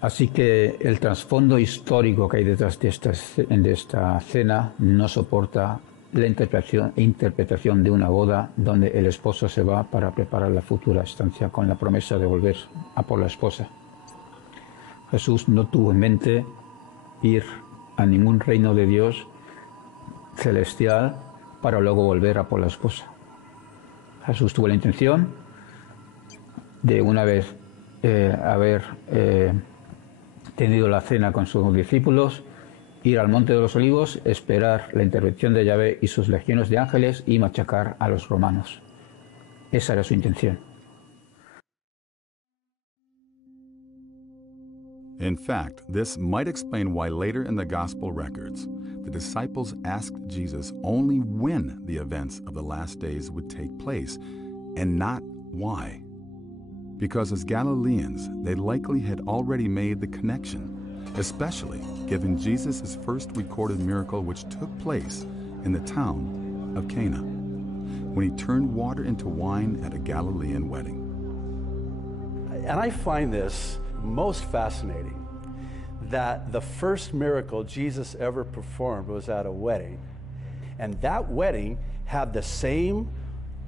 Así que el trasfondo histórico que hay detrás de esta cena no soporta la interpretación de una boda donde el esposo se va para preparar la futura estancia con la promesa de volver a por la esposa. Jesús no tuvo en mente ir a ningún reino de Dios celestial para luego volver a por la esposa. Jesús tuvo la intención de, una vez haber tenido la cena con sus discípulos, ir al Monte de los Olivos, esperar la intervención de Yahvé y sus legiones de ángeles y machacar a los romanos. Esa era su intención. In fact, this might explain why later in the gospel records, the disciples asked Jesus only when the events of the last days would take place, and not why. Because as Galileans, they likely had already made the connection, especially given Jesus' first recorded miracle which took place in the town of Cana, when he turned water into wine at a Galilean wedding. And I find this most fascinating, that the first miracle Jesus ever performed was at a wedding, and that wedding had the same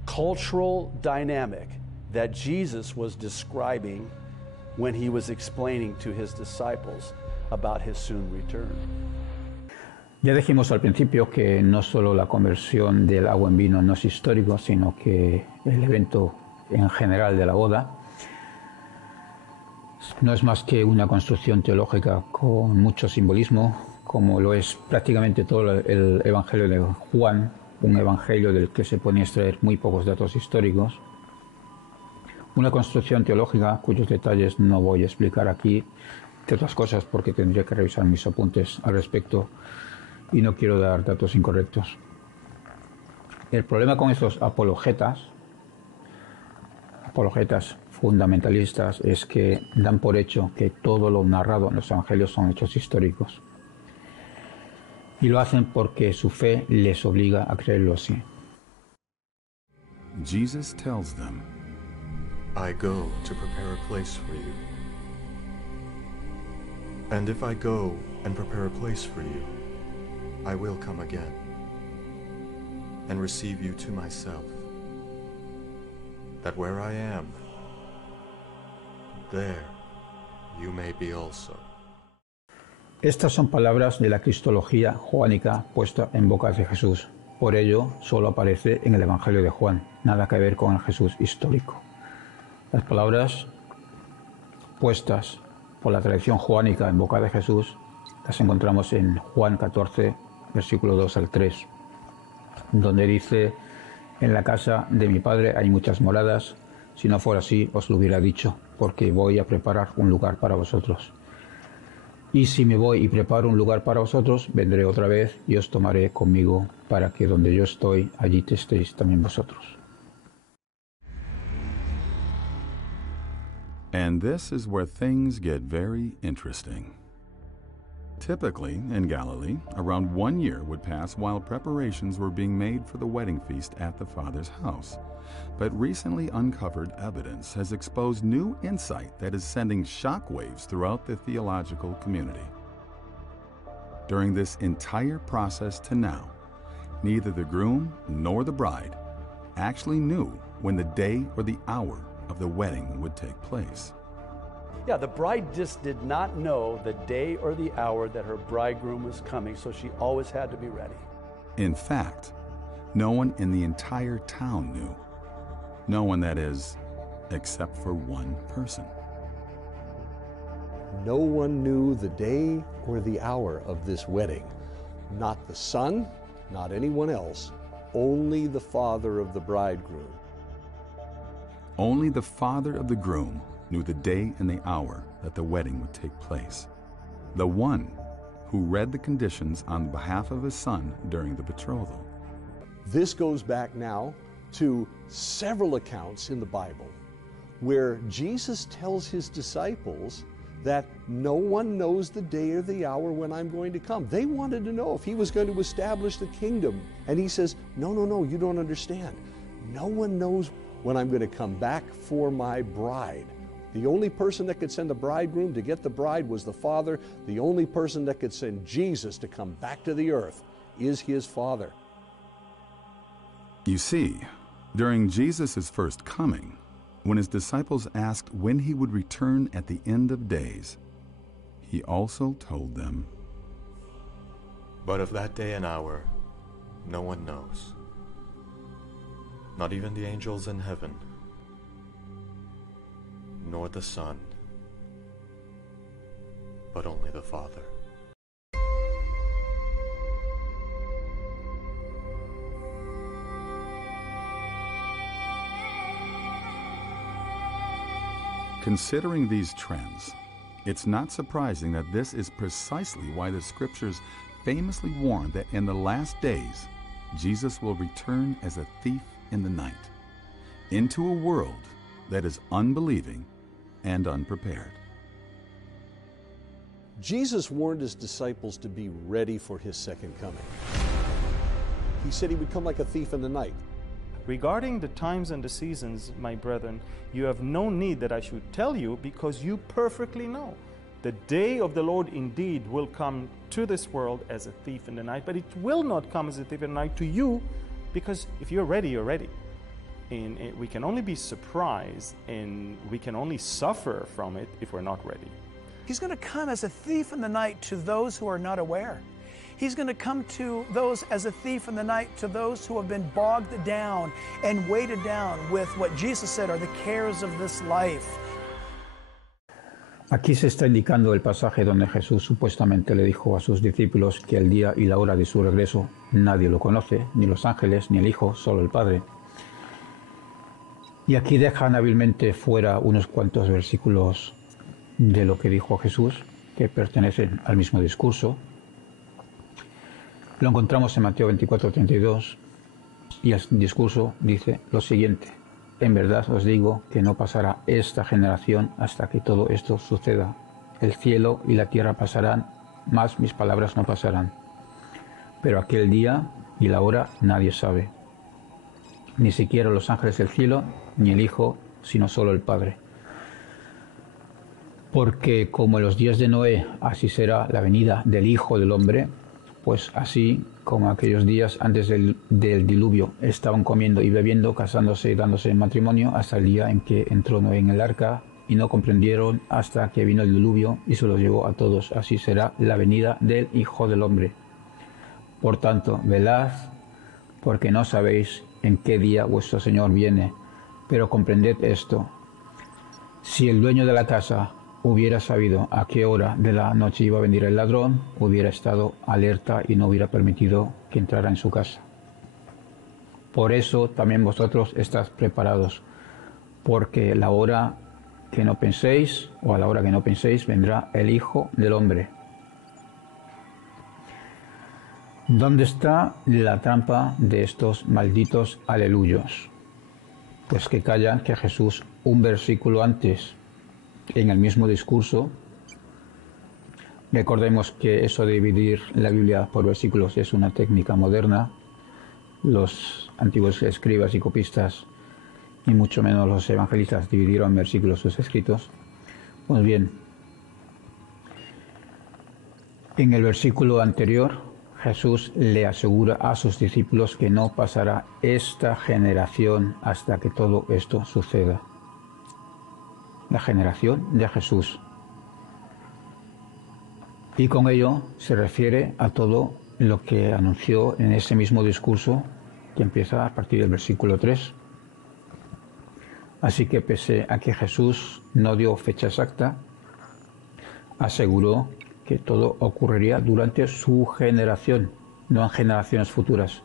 cultural dynamic that Jesus was describing when he was explaining to his disciples about his soon return. Ya dijimos al principio que no solo la conversión del agua en vino no es histórico, sino que el evento en general de la boda no es más que una construcción teológica con mucho simbolismo, como lo es prácticamente todo el Evangelio de Juan, un evangelio del que se pueden extraer muy pocos datos históricos. Una construcción teológica cuyos detalles no voy a explicar aquí, entre otras cosas porque tendría que revisar mis apuntes al respecto y no quiero dar datos incorrectos. El problema con estos apologetas fundamentalistas es que dan por hecho que todo lo narrado en los evangelios son hechos históricos. Y lo hacen porque su fe les obliga a creerlo así. Jesus tells them, I go to prepare a place for you. And if I go and prepare a place for you, I will come again and receive you to myself, that where I am, there you may be also. Estas son palabras de la cristología joánica puesta en boca de Jesús. Por ello, solo aparece en el Evangelio de Juan, nada que ver con el Jesús histórico. Las palabras puestas por la tradición joánica en boca de Jesús las encontramos en Juan 14, versículo 2 al 3, donde dice: en la casa de mi Padre hay muchas moradas, si no fuera así os lo hubiera dicho, porque voy a preparar un lugar para vosotros. Y si me voy y preparo un lugar para vosotros, vendré otra vez y os tomaré conmigo, para que donde yo estoy, allí estéis también vosotros. And this is where things get very interesting. Typically, in Galilee, around 1 year would pass while preparations were being made for the wedding feast at the Father's house. But recently uncovered evidence has exposed new insight that is sending shockwaves throughout the theological community. During this entire process to now, neither the groom nor the bride actually knew when the day or the hour of the wedding would take place. Yeah, the bride just did not know the day or the hour that her bridegroom was coming, so she always had to be ready. In fact, no one in the entire town knew. No one, that is, except for one person. No one knew the day or the hour of this wedding. Not the son, not anyone else, only the father of the bridegroom. Only the father of the groom knew the day and the hour that the wedding would take place. The one who read the conditions on behalf of his son during the betrothal. This goes back now to several accounts in the Bible where Jesus tells his disciples that no one knows the day or the hour when I'm going to come. They wanted to know if he was going to establish the kingdom. And he says, no, you don't understand. No one knows when I'm going to come back for my bride. The only person that could send the bridegroom to get the bride was the Father. The only person that could send Jesus to come back to the earth is his Father. You see, during Jesus' first coming, when his disciples asked when he would return at the end of days, he also told them, But of that day and hour, no one knows, not even the angels in heaven, nor the Son, but only the Father. Considering these trends, It's not surprising that this is precisely why the Scriptures famously warn that in the last days, Jesus will return as a thief in the night, into a world that is unbelieving and unprepared. Jesus warned his disciples to be ready for his second coming. He said he would come like a thief in the night. Regarding the times and the seasons, my brethren, you have no need that I should tell you, because you perfectly know. The day of the Lord indeed will come to this world as a thief in the night, but it will not come as a thief in the night to you, because if you're ready, you're ready. And we can only be surprised, and we can only suffer from it if we're not ready. He's going to come as a thief in the night to those who are not aware. He's going to come to those as a thief in the night to those who have been bogged down and weighted down with what Jesus said are the cares of this life. Aquí se está indicando el pasaje donde Jesús supuestamente le dijo a sus discípulos que el día y la hora de su regreso nadie lo conoce, ni los ángeles, ni el Hijo, solo el Padre. Y aquí dejan hábilmente fuera unos cuantos versículos de lo que dijo Jesús, que pertenecen al mismo discurso. Lo encontramos en Mateo 24:32, y el discurso dice lo siguiente: en verdad os digo que no pasará esta generación hasta que todo esto suceda. El cielo y la tierra pasarán, mas mis palabras no pasarán. Pero aquel día y la hora nadie sabe, ni siquiera los ángeles del cielo, ni el Hijo, sino solo el Padre. Porque como en los días de Noé, así será la venida del Hijo del Hombre. Pues así como aquellos días antes del diluvio estaban comiendo y bebiendo, casándose y dándose en matrimonio, hasta el día en que entró Noé en el arca, y no comprendieron hasta que vino el diluvio y se los llevó a todos. Así será la venida del Hijo del Hombre. Por tanto, velad, porque no sabéis en qué día vuestro Señor viene. Pero comprended esto: si el dueño de la casa hubiera sabido a qué hora de la noche iba a venir el ladrón, hubiera estado alerta y no hubiera permitido que entrara en su casa. Por eso también vosotros estáis preparados, porque la hora que no penséis, o a la hora que no penséis, vendrá el Hijo del Hombre. ¿Dónde está la trampa de estos malditos aleluyos? Pues que callan que Jesús, un versículo antes, en el mismo discurso, recordemos que eso de dividir la Biblia por versículos es una técnica moderna. Los antiguos escribas y copistas, y mucho menos los evangelistas, dividieron en versículos sus escritos. Pues bien, en el versículo anterior, Jesús le asegura a sus discípulos que no pasará esta generación hasta que todo esto suceda. La generación de Jesús. Y con ello se refiere a todo lo que anunció en ese mismo discurso, que empieza a partir del versículo 3. Así que pese a que Jesús no dio fecha exacta, aseguró que todo ocurriría durante su generación, no en generaciones futuras.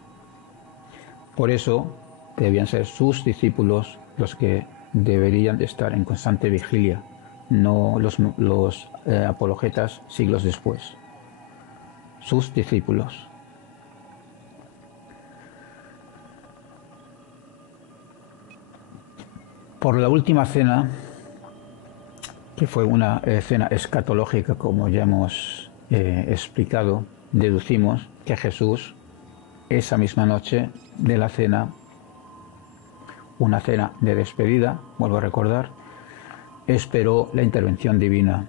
Por eso debían ser sus discípulos los que deberían de estar en constante vigilia, no los apologetas siglos después. Sus discípulos. Por la última cena, que fue una cena escatológica, como ya hemos explicado, deducimos que Jesús, esa misma noche de la cena, una cena de despedida, vuelvo a recordar, esperó la intervención divina.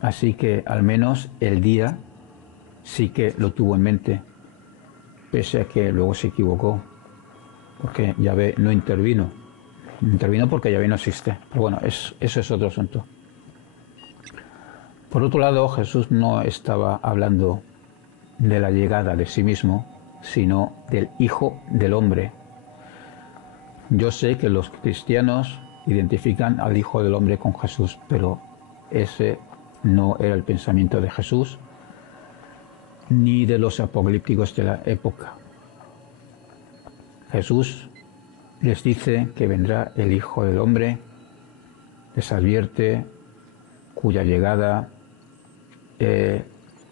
Así que al menos el día sí que lo tuvo en mente, pese a que luego se equivocó, porque Yahvé no intervino. Intervino porque Yahvé no existe. Pero bueno, eso es otro asunto. Por otro lado, Jesús no estaba hablando de la llegada de sí mismo, sino del Hijo del Hombre. Yo sé que los cristianos identifican al Hijo del Hombre con Jesús, pero ese no era el pensamiento de Jesús ni de los apocalípticos de la época. Jesús les dice que vendrá el Hijo del Hombre, les advierte cuya llegada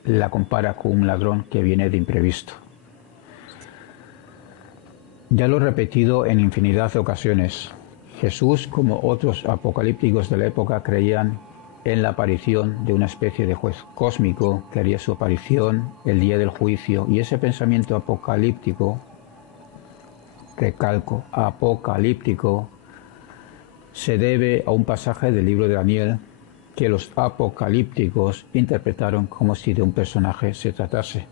la compara con un ladrón que viene de imprevisto. Ya lo he repetido en infinidad de ocasiones. Jesús, como otros apocalípticos de la época, creían en la aparición de una especie de juez cósmico que haría su aparición el día del juicio, y ese pensamiento apocalíptico, recalco, apocalíptico, se debe a un pasaje del libro de Daniel que los apocalípticos interpretaron como si de un personaje se tratase.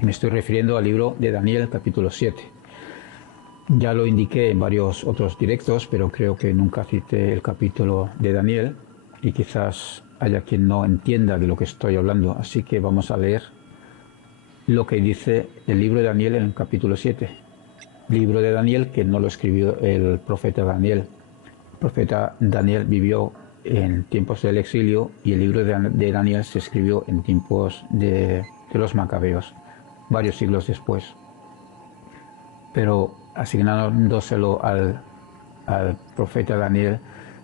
Me estoy refiriendo al libro de Daniel, capítulo 7. Ya lo indiqué en varios otros directos, pero creo que nunca cité el capítulo de Daniel y quizás haya quien no entienda de lo que estoy hablando. Así que vamos a leer lo que dice el libro de Daniel en el capítulo 7. Libro de Daniel que no lo escribió el profeta Daniel. El profeta Daniel vivió en tiempos del exilio y el libro de Daniel se escribió en tiempos de los macabeos, varios siglos después. Pero asignándoselo al profeta Daniel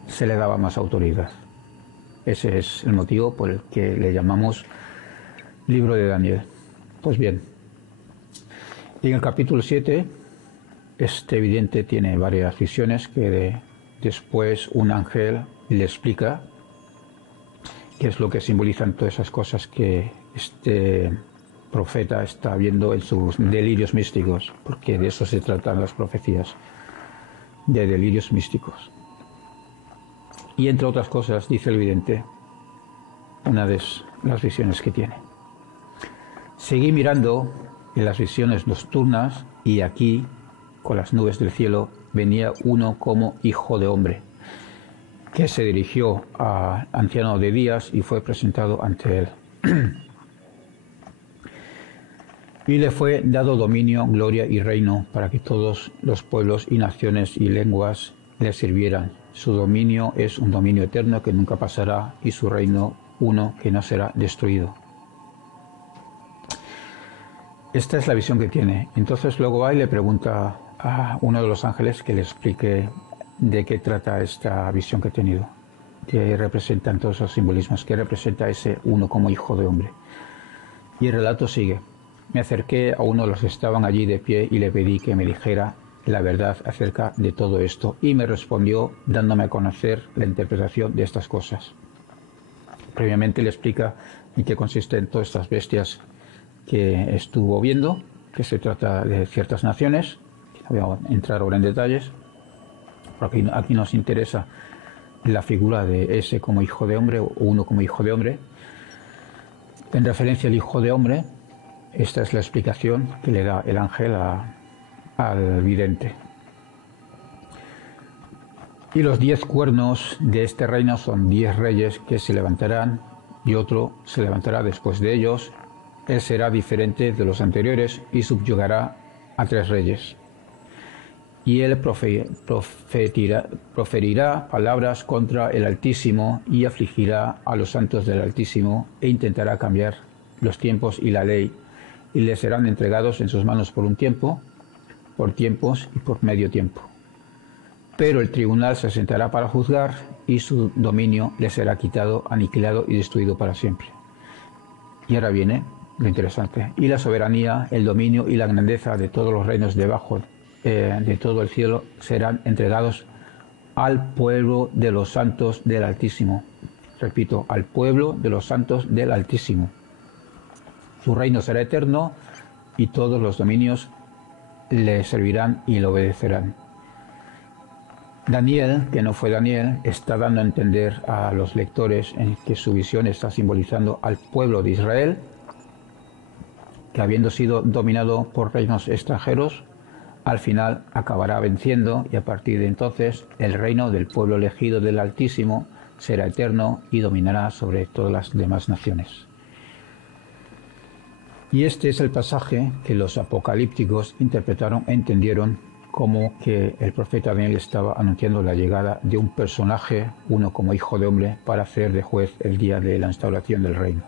se le daba más autoridad. Ese es el motivo por el que le llamamos libro de Daniel. Pues bien, en el capítulo 7, este vidente tiene varias visiones que después un ángel le explica qué es lo que simbolizan todas esas cosas que este profeta está viendo en sus delirios místicos, porque de eso se tratan las profecías, de delirios místicos. Y entre otras cosas dice el vidente, una de las visiones que tiene: seguí mirando en las visiones nocturnas y aquí, con las nubes del cielo, venía uno como hijo de hombre, que se dirigió al anciano de días y fue presentado ante él. Y le fue dado dominio, gloria y reino para que todos los pueblos y naciones y lenguas le sirvieran. Su dominio es un dominio eterno que nunca pasará y su reino uno que no será destruido. Esta es la visión que tiene. Entonces luego va y le pregunta a uno de los ángeles que le explique de qué trata esta visión que ha tenido, qué representan todos esos simbolismos, qué representa ese uno como hijo de hombre. Y el relato sigue. Me acerqué a uno de los que estaban allí de pie y le pedí que me dijera la verdad acerca de todo esto, y me respondió dándome a conocer la interpretación de estas cosas. Previamente le explica en qué consisten todas estas bestias que estuvo viendo, que se trata de ciertas naciones. No voy a entrar ahora en detalles, porque aquí nos interesa la figura de ese como hijo de hombre o uno como hijo de hombre. En referencia al hijo de hombre, esta es la explicación que le da el ángel al vidente. Y los 10 cuernos de este reino son 10 reyes que se levantarán, y otro se levantará después de ellos. Él será diferente de los anteriores y subyugará a 3 reyes. Y él proferirá palabras contra el Altísimo y afligirá a los santos del Altísimo e intentará cambiar los tiempos y la ley, y les serán entregados en sus manos por un tiempo, por tiempos y por medio tiempo. Pero el tribunal se sentará para juzgar y su dominio le será quitado, aniquilado y destruido para siempre. Y ahora viene lo interesante. Y la soberanía, el dominio y la grandeza de todos los reinos debajo de todo el cielo serán entregados al pueblo de los santos del Altísimo. Repito, al pueblo de los santos del Altísimo. Su reino será eterno y todos los dominios le servirán y le obedecerán. Daniel, que no fue Daniel, está dando a entender a los lectores en que su visión está simbolizando al pueblo de Israel, que habiendo sido dominado por reinos extranjeros, al final acabará venciendo, y a partir de entonces el reino del pueblo elegido del Altísimo será eterno y dominará sobre todas las demás naciones. Y este es el pasaje que los apocalípticos interpretaron e entendieron como que el profeta Daniel estaba anunciando la llegada de un personaje, uno como hijo de hombre, para hacer de juez el día de la instauración del reino.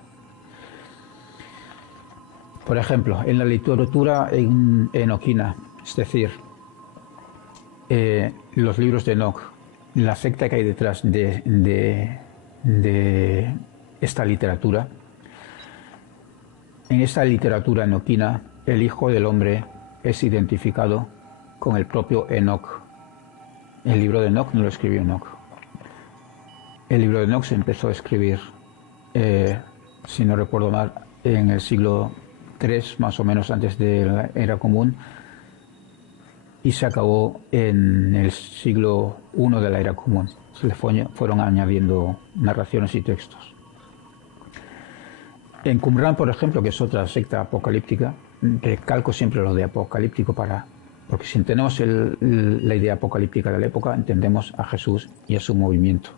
Por ejemplo, en la literatura enoquina, es decir, los libros de Enoc, la secta que hay detrás de de esta literatura. En esta literatura enoquina, el Hijo del Hombre es identificado con el propio Enoc. El libro de Enoc no lo escribió Enoc. El libro de Enoc se empezó a escribir, si no recuerdo mal, en el siglo III, más o menos antes de la Era Común, y se acabó en el siglo I de la Era Común. Se le fueron añadiendo narraciones y textos. En Qumran, por ejemplo, que es otra secta apocalíptica, recalco siempre lo de apocalíptico porque si entendemos la idea apocalíptica de la época, entendemos a Jesús y a su movimiento.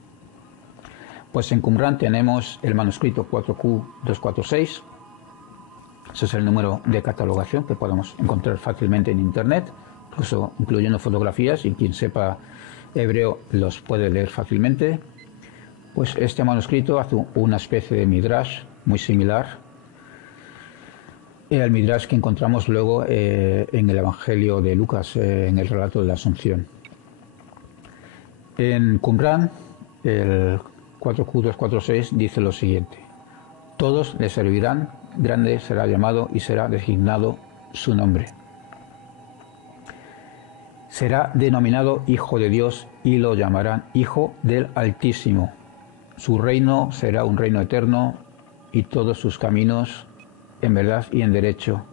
Pues en Qumran tenemos el manuscrito 4Q246. Ese es el número de catalogación que podemos encontrar fácilmente en internet, incluso incluyendo fotografías, y quien sepa hebreo los puede leer fácilmente. Pues este manuscrito hace una especie de midrash muy similar al midrash que encontramos luego en el Evangelio de Lucas, en el relato de la Asunción. En Qumran, el 4Q246 dice lo siguiente: todos le servirán, grande será llamado y será designado su nombre. Será denominado Hijo de Dios y lo llamarán Hijo del Altísimo. Su reino será un reino eterno y todos sus caminos en verdad y en derecho.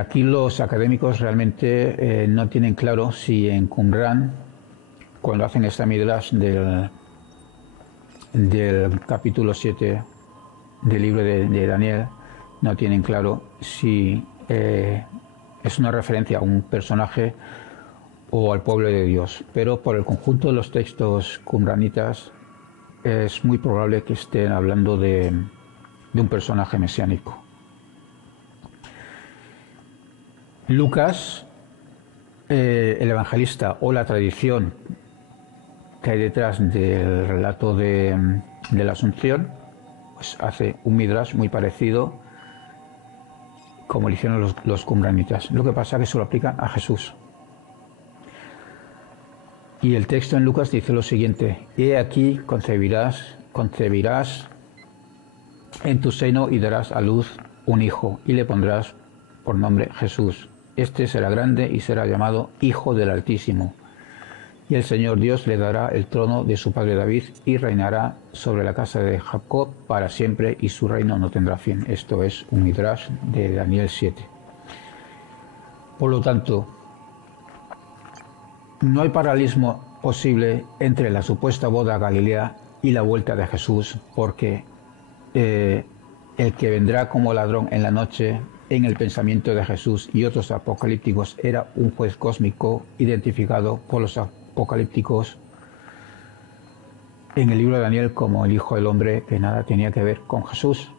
Aquí los académicos realmente no tienen claro si en Qumran, cuando hacen esta midrash del capítulo 7 del libro de Daniel, no tienen claro si es una referencia a un personaje o al pueblo de Dios, pero por el conjunto de los textos qumranitas es muy probable que estén hablando de un personaje mesiánico. Lucas, el evangelista, o la tradición que hay detrás del relato de la Asunción, pues hace un midrash muy parecido como lo hicieron los qumranitas. Lo que pasa es que se lo aplican a Jesús. Y el texto en Lucas dice lo siguiente: he aquí concebirás en tu seno y darás a luz un hijo y le pondrás por nombre Jesús. Este será grande y será llamado Hijo del Altísimo. Y el Señor Dios le dará el trono de su padre David y reinará sobre la casa de Jacob para siempre y su reino no tendrá fin. Esto es un midrash de Daniel 7. Por lo tanto, no hay paralelismo posible entre la supuesta boda a Galilea y la vuelta de Jesús, porque el que vendrá como ladrón en la noche, en el pensamiento de Jesús y otros apocalípticos, era un juez cósmico identificado por los apocalípticos en el libro de Daniel como el Hijo del Hombre, que nada tenía que ver con Jesús.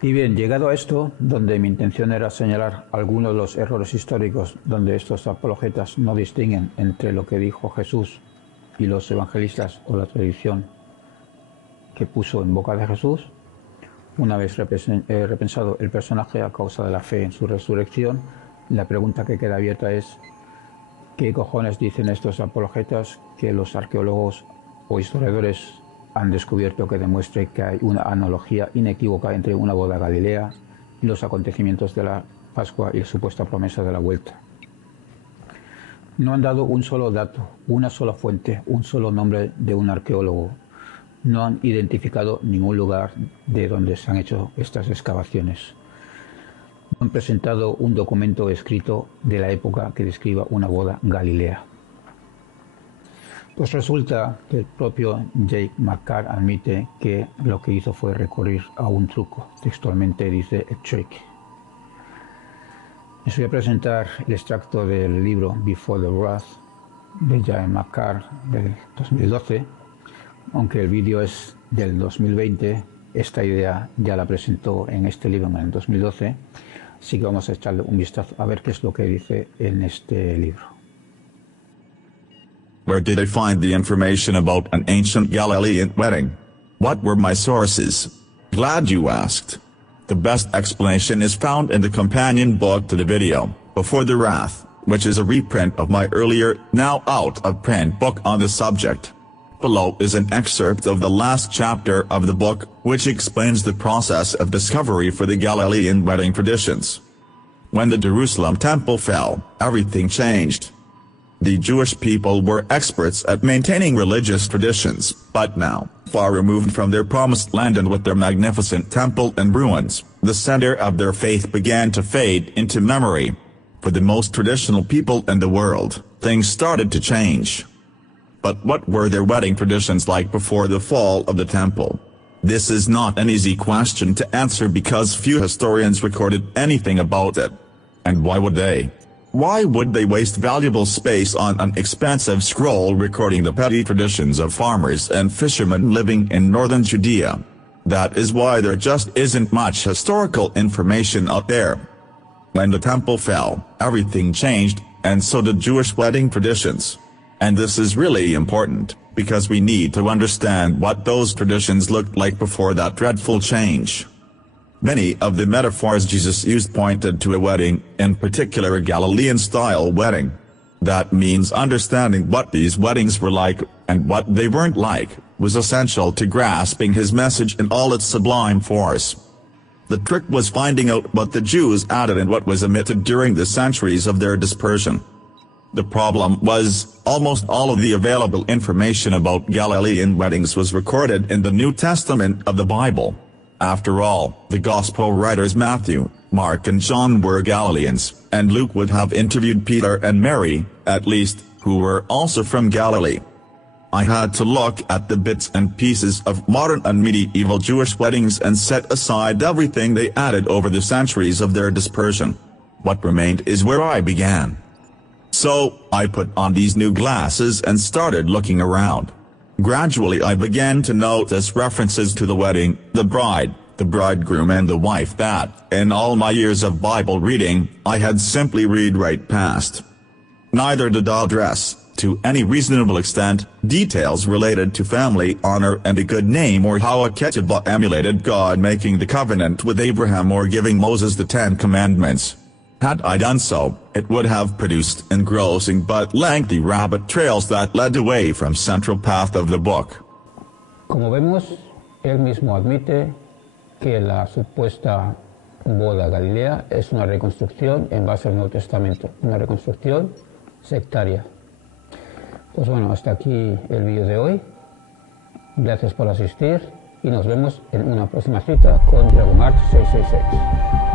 Y bien, llegado a esto, donde mi intención era señalar algunos de los errores históricos donde estos apologetas no distinguen entre lo que dijo Jesús y los evangelistas o la tradición que puso en boca de Jesús, una vez repensado el personaje a causa de la fe en su resurrección, la pregunta que queda abierta es: ¿qué cojones dicen estos apologetas que los arqueólogos o historiadores han descubierto que demuestre que hay una analogía inequívoca entre una boda galilea y los acontecimientos de la Pascua y la supuesta promesa de la vuelta? No han dado un solo dato, una sola fuente, un solo nombre de un arqueólogo. No han identificado ningún lugar de donde se han hecho estas excavaciones. No han presentado un documento escrito de la época que describa una boda galilea. Pues resulta que el propio Jake McCart admite que lo que hizo fue recurrir a un truco. Textualmente dice a trick. Les voy a presentar el extracto del libro Before the Wrath de Jake McCart del 2012. Aunque el vídeo es del 2020, esta idea ya la presentó en este libro en el 2012, así que vamos a echarle un vistazo a ver qué es lo que dice en este libro. Where did I find the information about an ancient Galilean wedding? What were my sources? Glad you asked. The best explanation is found in the companion book to the video, Before the Wrath. which is a reprint of my earlier, now out-of-print book on the subject. Below is an excerpt of the last chapter of the book, which explains the process of discovery for the Galilean wedding traditions. When the Jerusalem temple fell, everything changed. The Jewish people were experts at maintaining religious traditions, but now, far removed from their promised land and with their magnificent temple in ruins, the center of their faith began to fade into memory. For the most traditional people in the world, things started to change. But what were their wedding traditions like before the fall of the temple? This is not an easy question to answer because few historians recorded anything about it. And why would they? Why would they waste valuable space on an expensive scroll recording the petty traditions of farmers and fishermen living in northern Judea? That is why there just isn't much historical information out there. When the temple fell, everything changed, and so did Jewish wedding traditions. And this is really important, because we need to understand what those traditions looked like before that dreadful change. Many of the metaphors Jesus used pointed to a wedding, in particular a Galilean-style wedding. That means understanding what these weddings were like, and what they weren't like, was essential to grasping his message in all its sublime force. The trick was finding out what the Jews added and what was omitted during the centuries of their dispersion. The problem was, almost all of the available information about Galilean weddings was recorded in the New Testament of the Bible. After all, the Gospel writers Matthew, Mark and John were Galileans, and Luke would have interviewed Peter and Mary, at least, who were also from Galilee. I had to look at the bits and pieces of modern and medieval Jewish weddings and set aside everything they added over the centuries of their dispersion. What remained is where I began. So, I put on these new glasses and started looking around. Gradually I began to notice references to the wedding, the bride, the bridegroom and the wife that, in all my years of Bible reading, I had simply read right past. Neither did I address, to any reasonable extent, details related to family honor and a good name or how a ketubah emulated God making the covenant with Abraham or giving Moses the 10 Commandments. Had I done so, it would have produced engrossing but lengthy rabbit trails that led away from central path of the book. Como vemos, él mismo admite que la supuesta boda Galilea es una reconstrucción en base al Nuevo Testamento, una reconstrucción sectaria. Pues bueno, hasta aquí el vídeo de hoy. Gracias por asistir y nos vemos en una próxima cita con Dragon Art 666.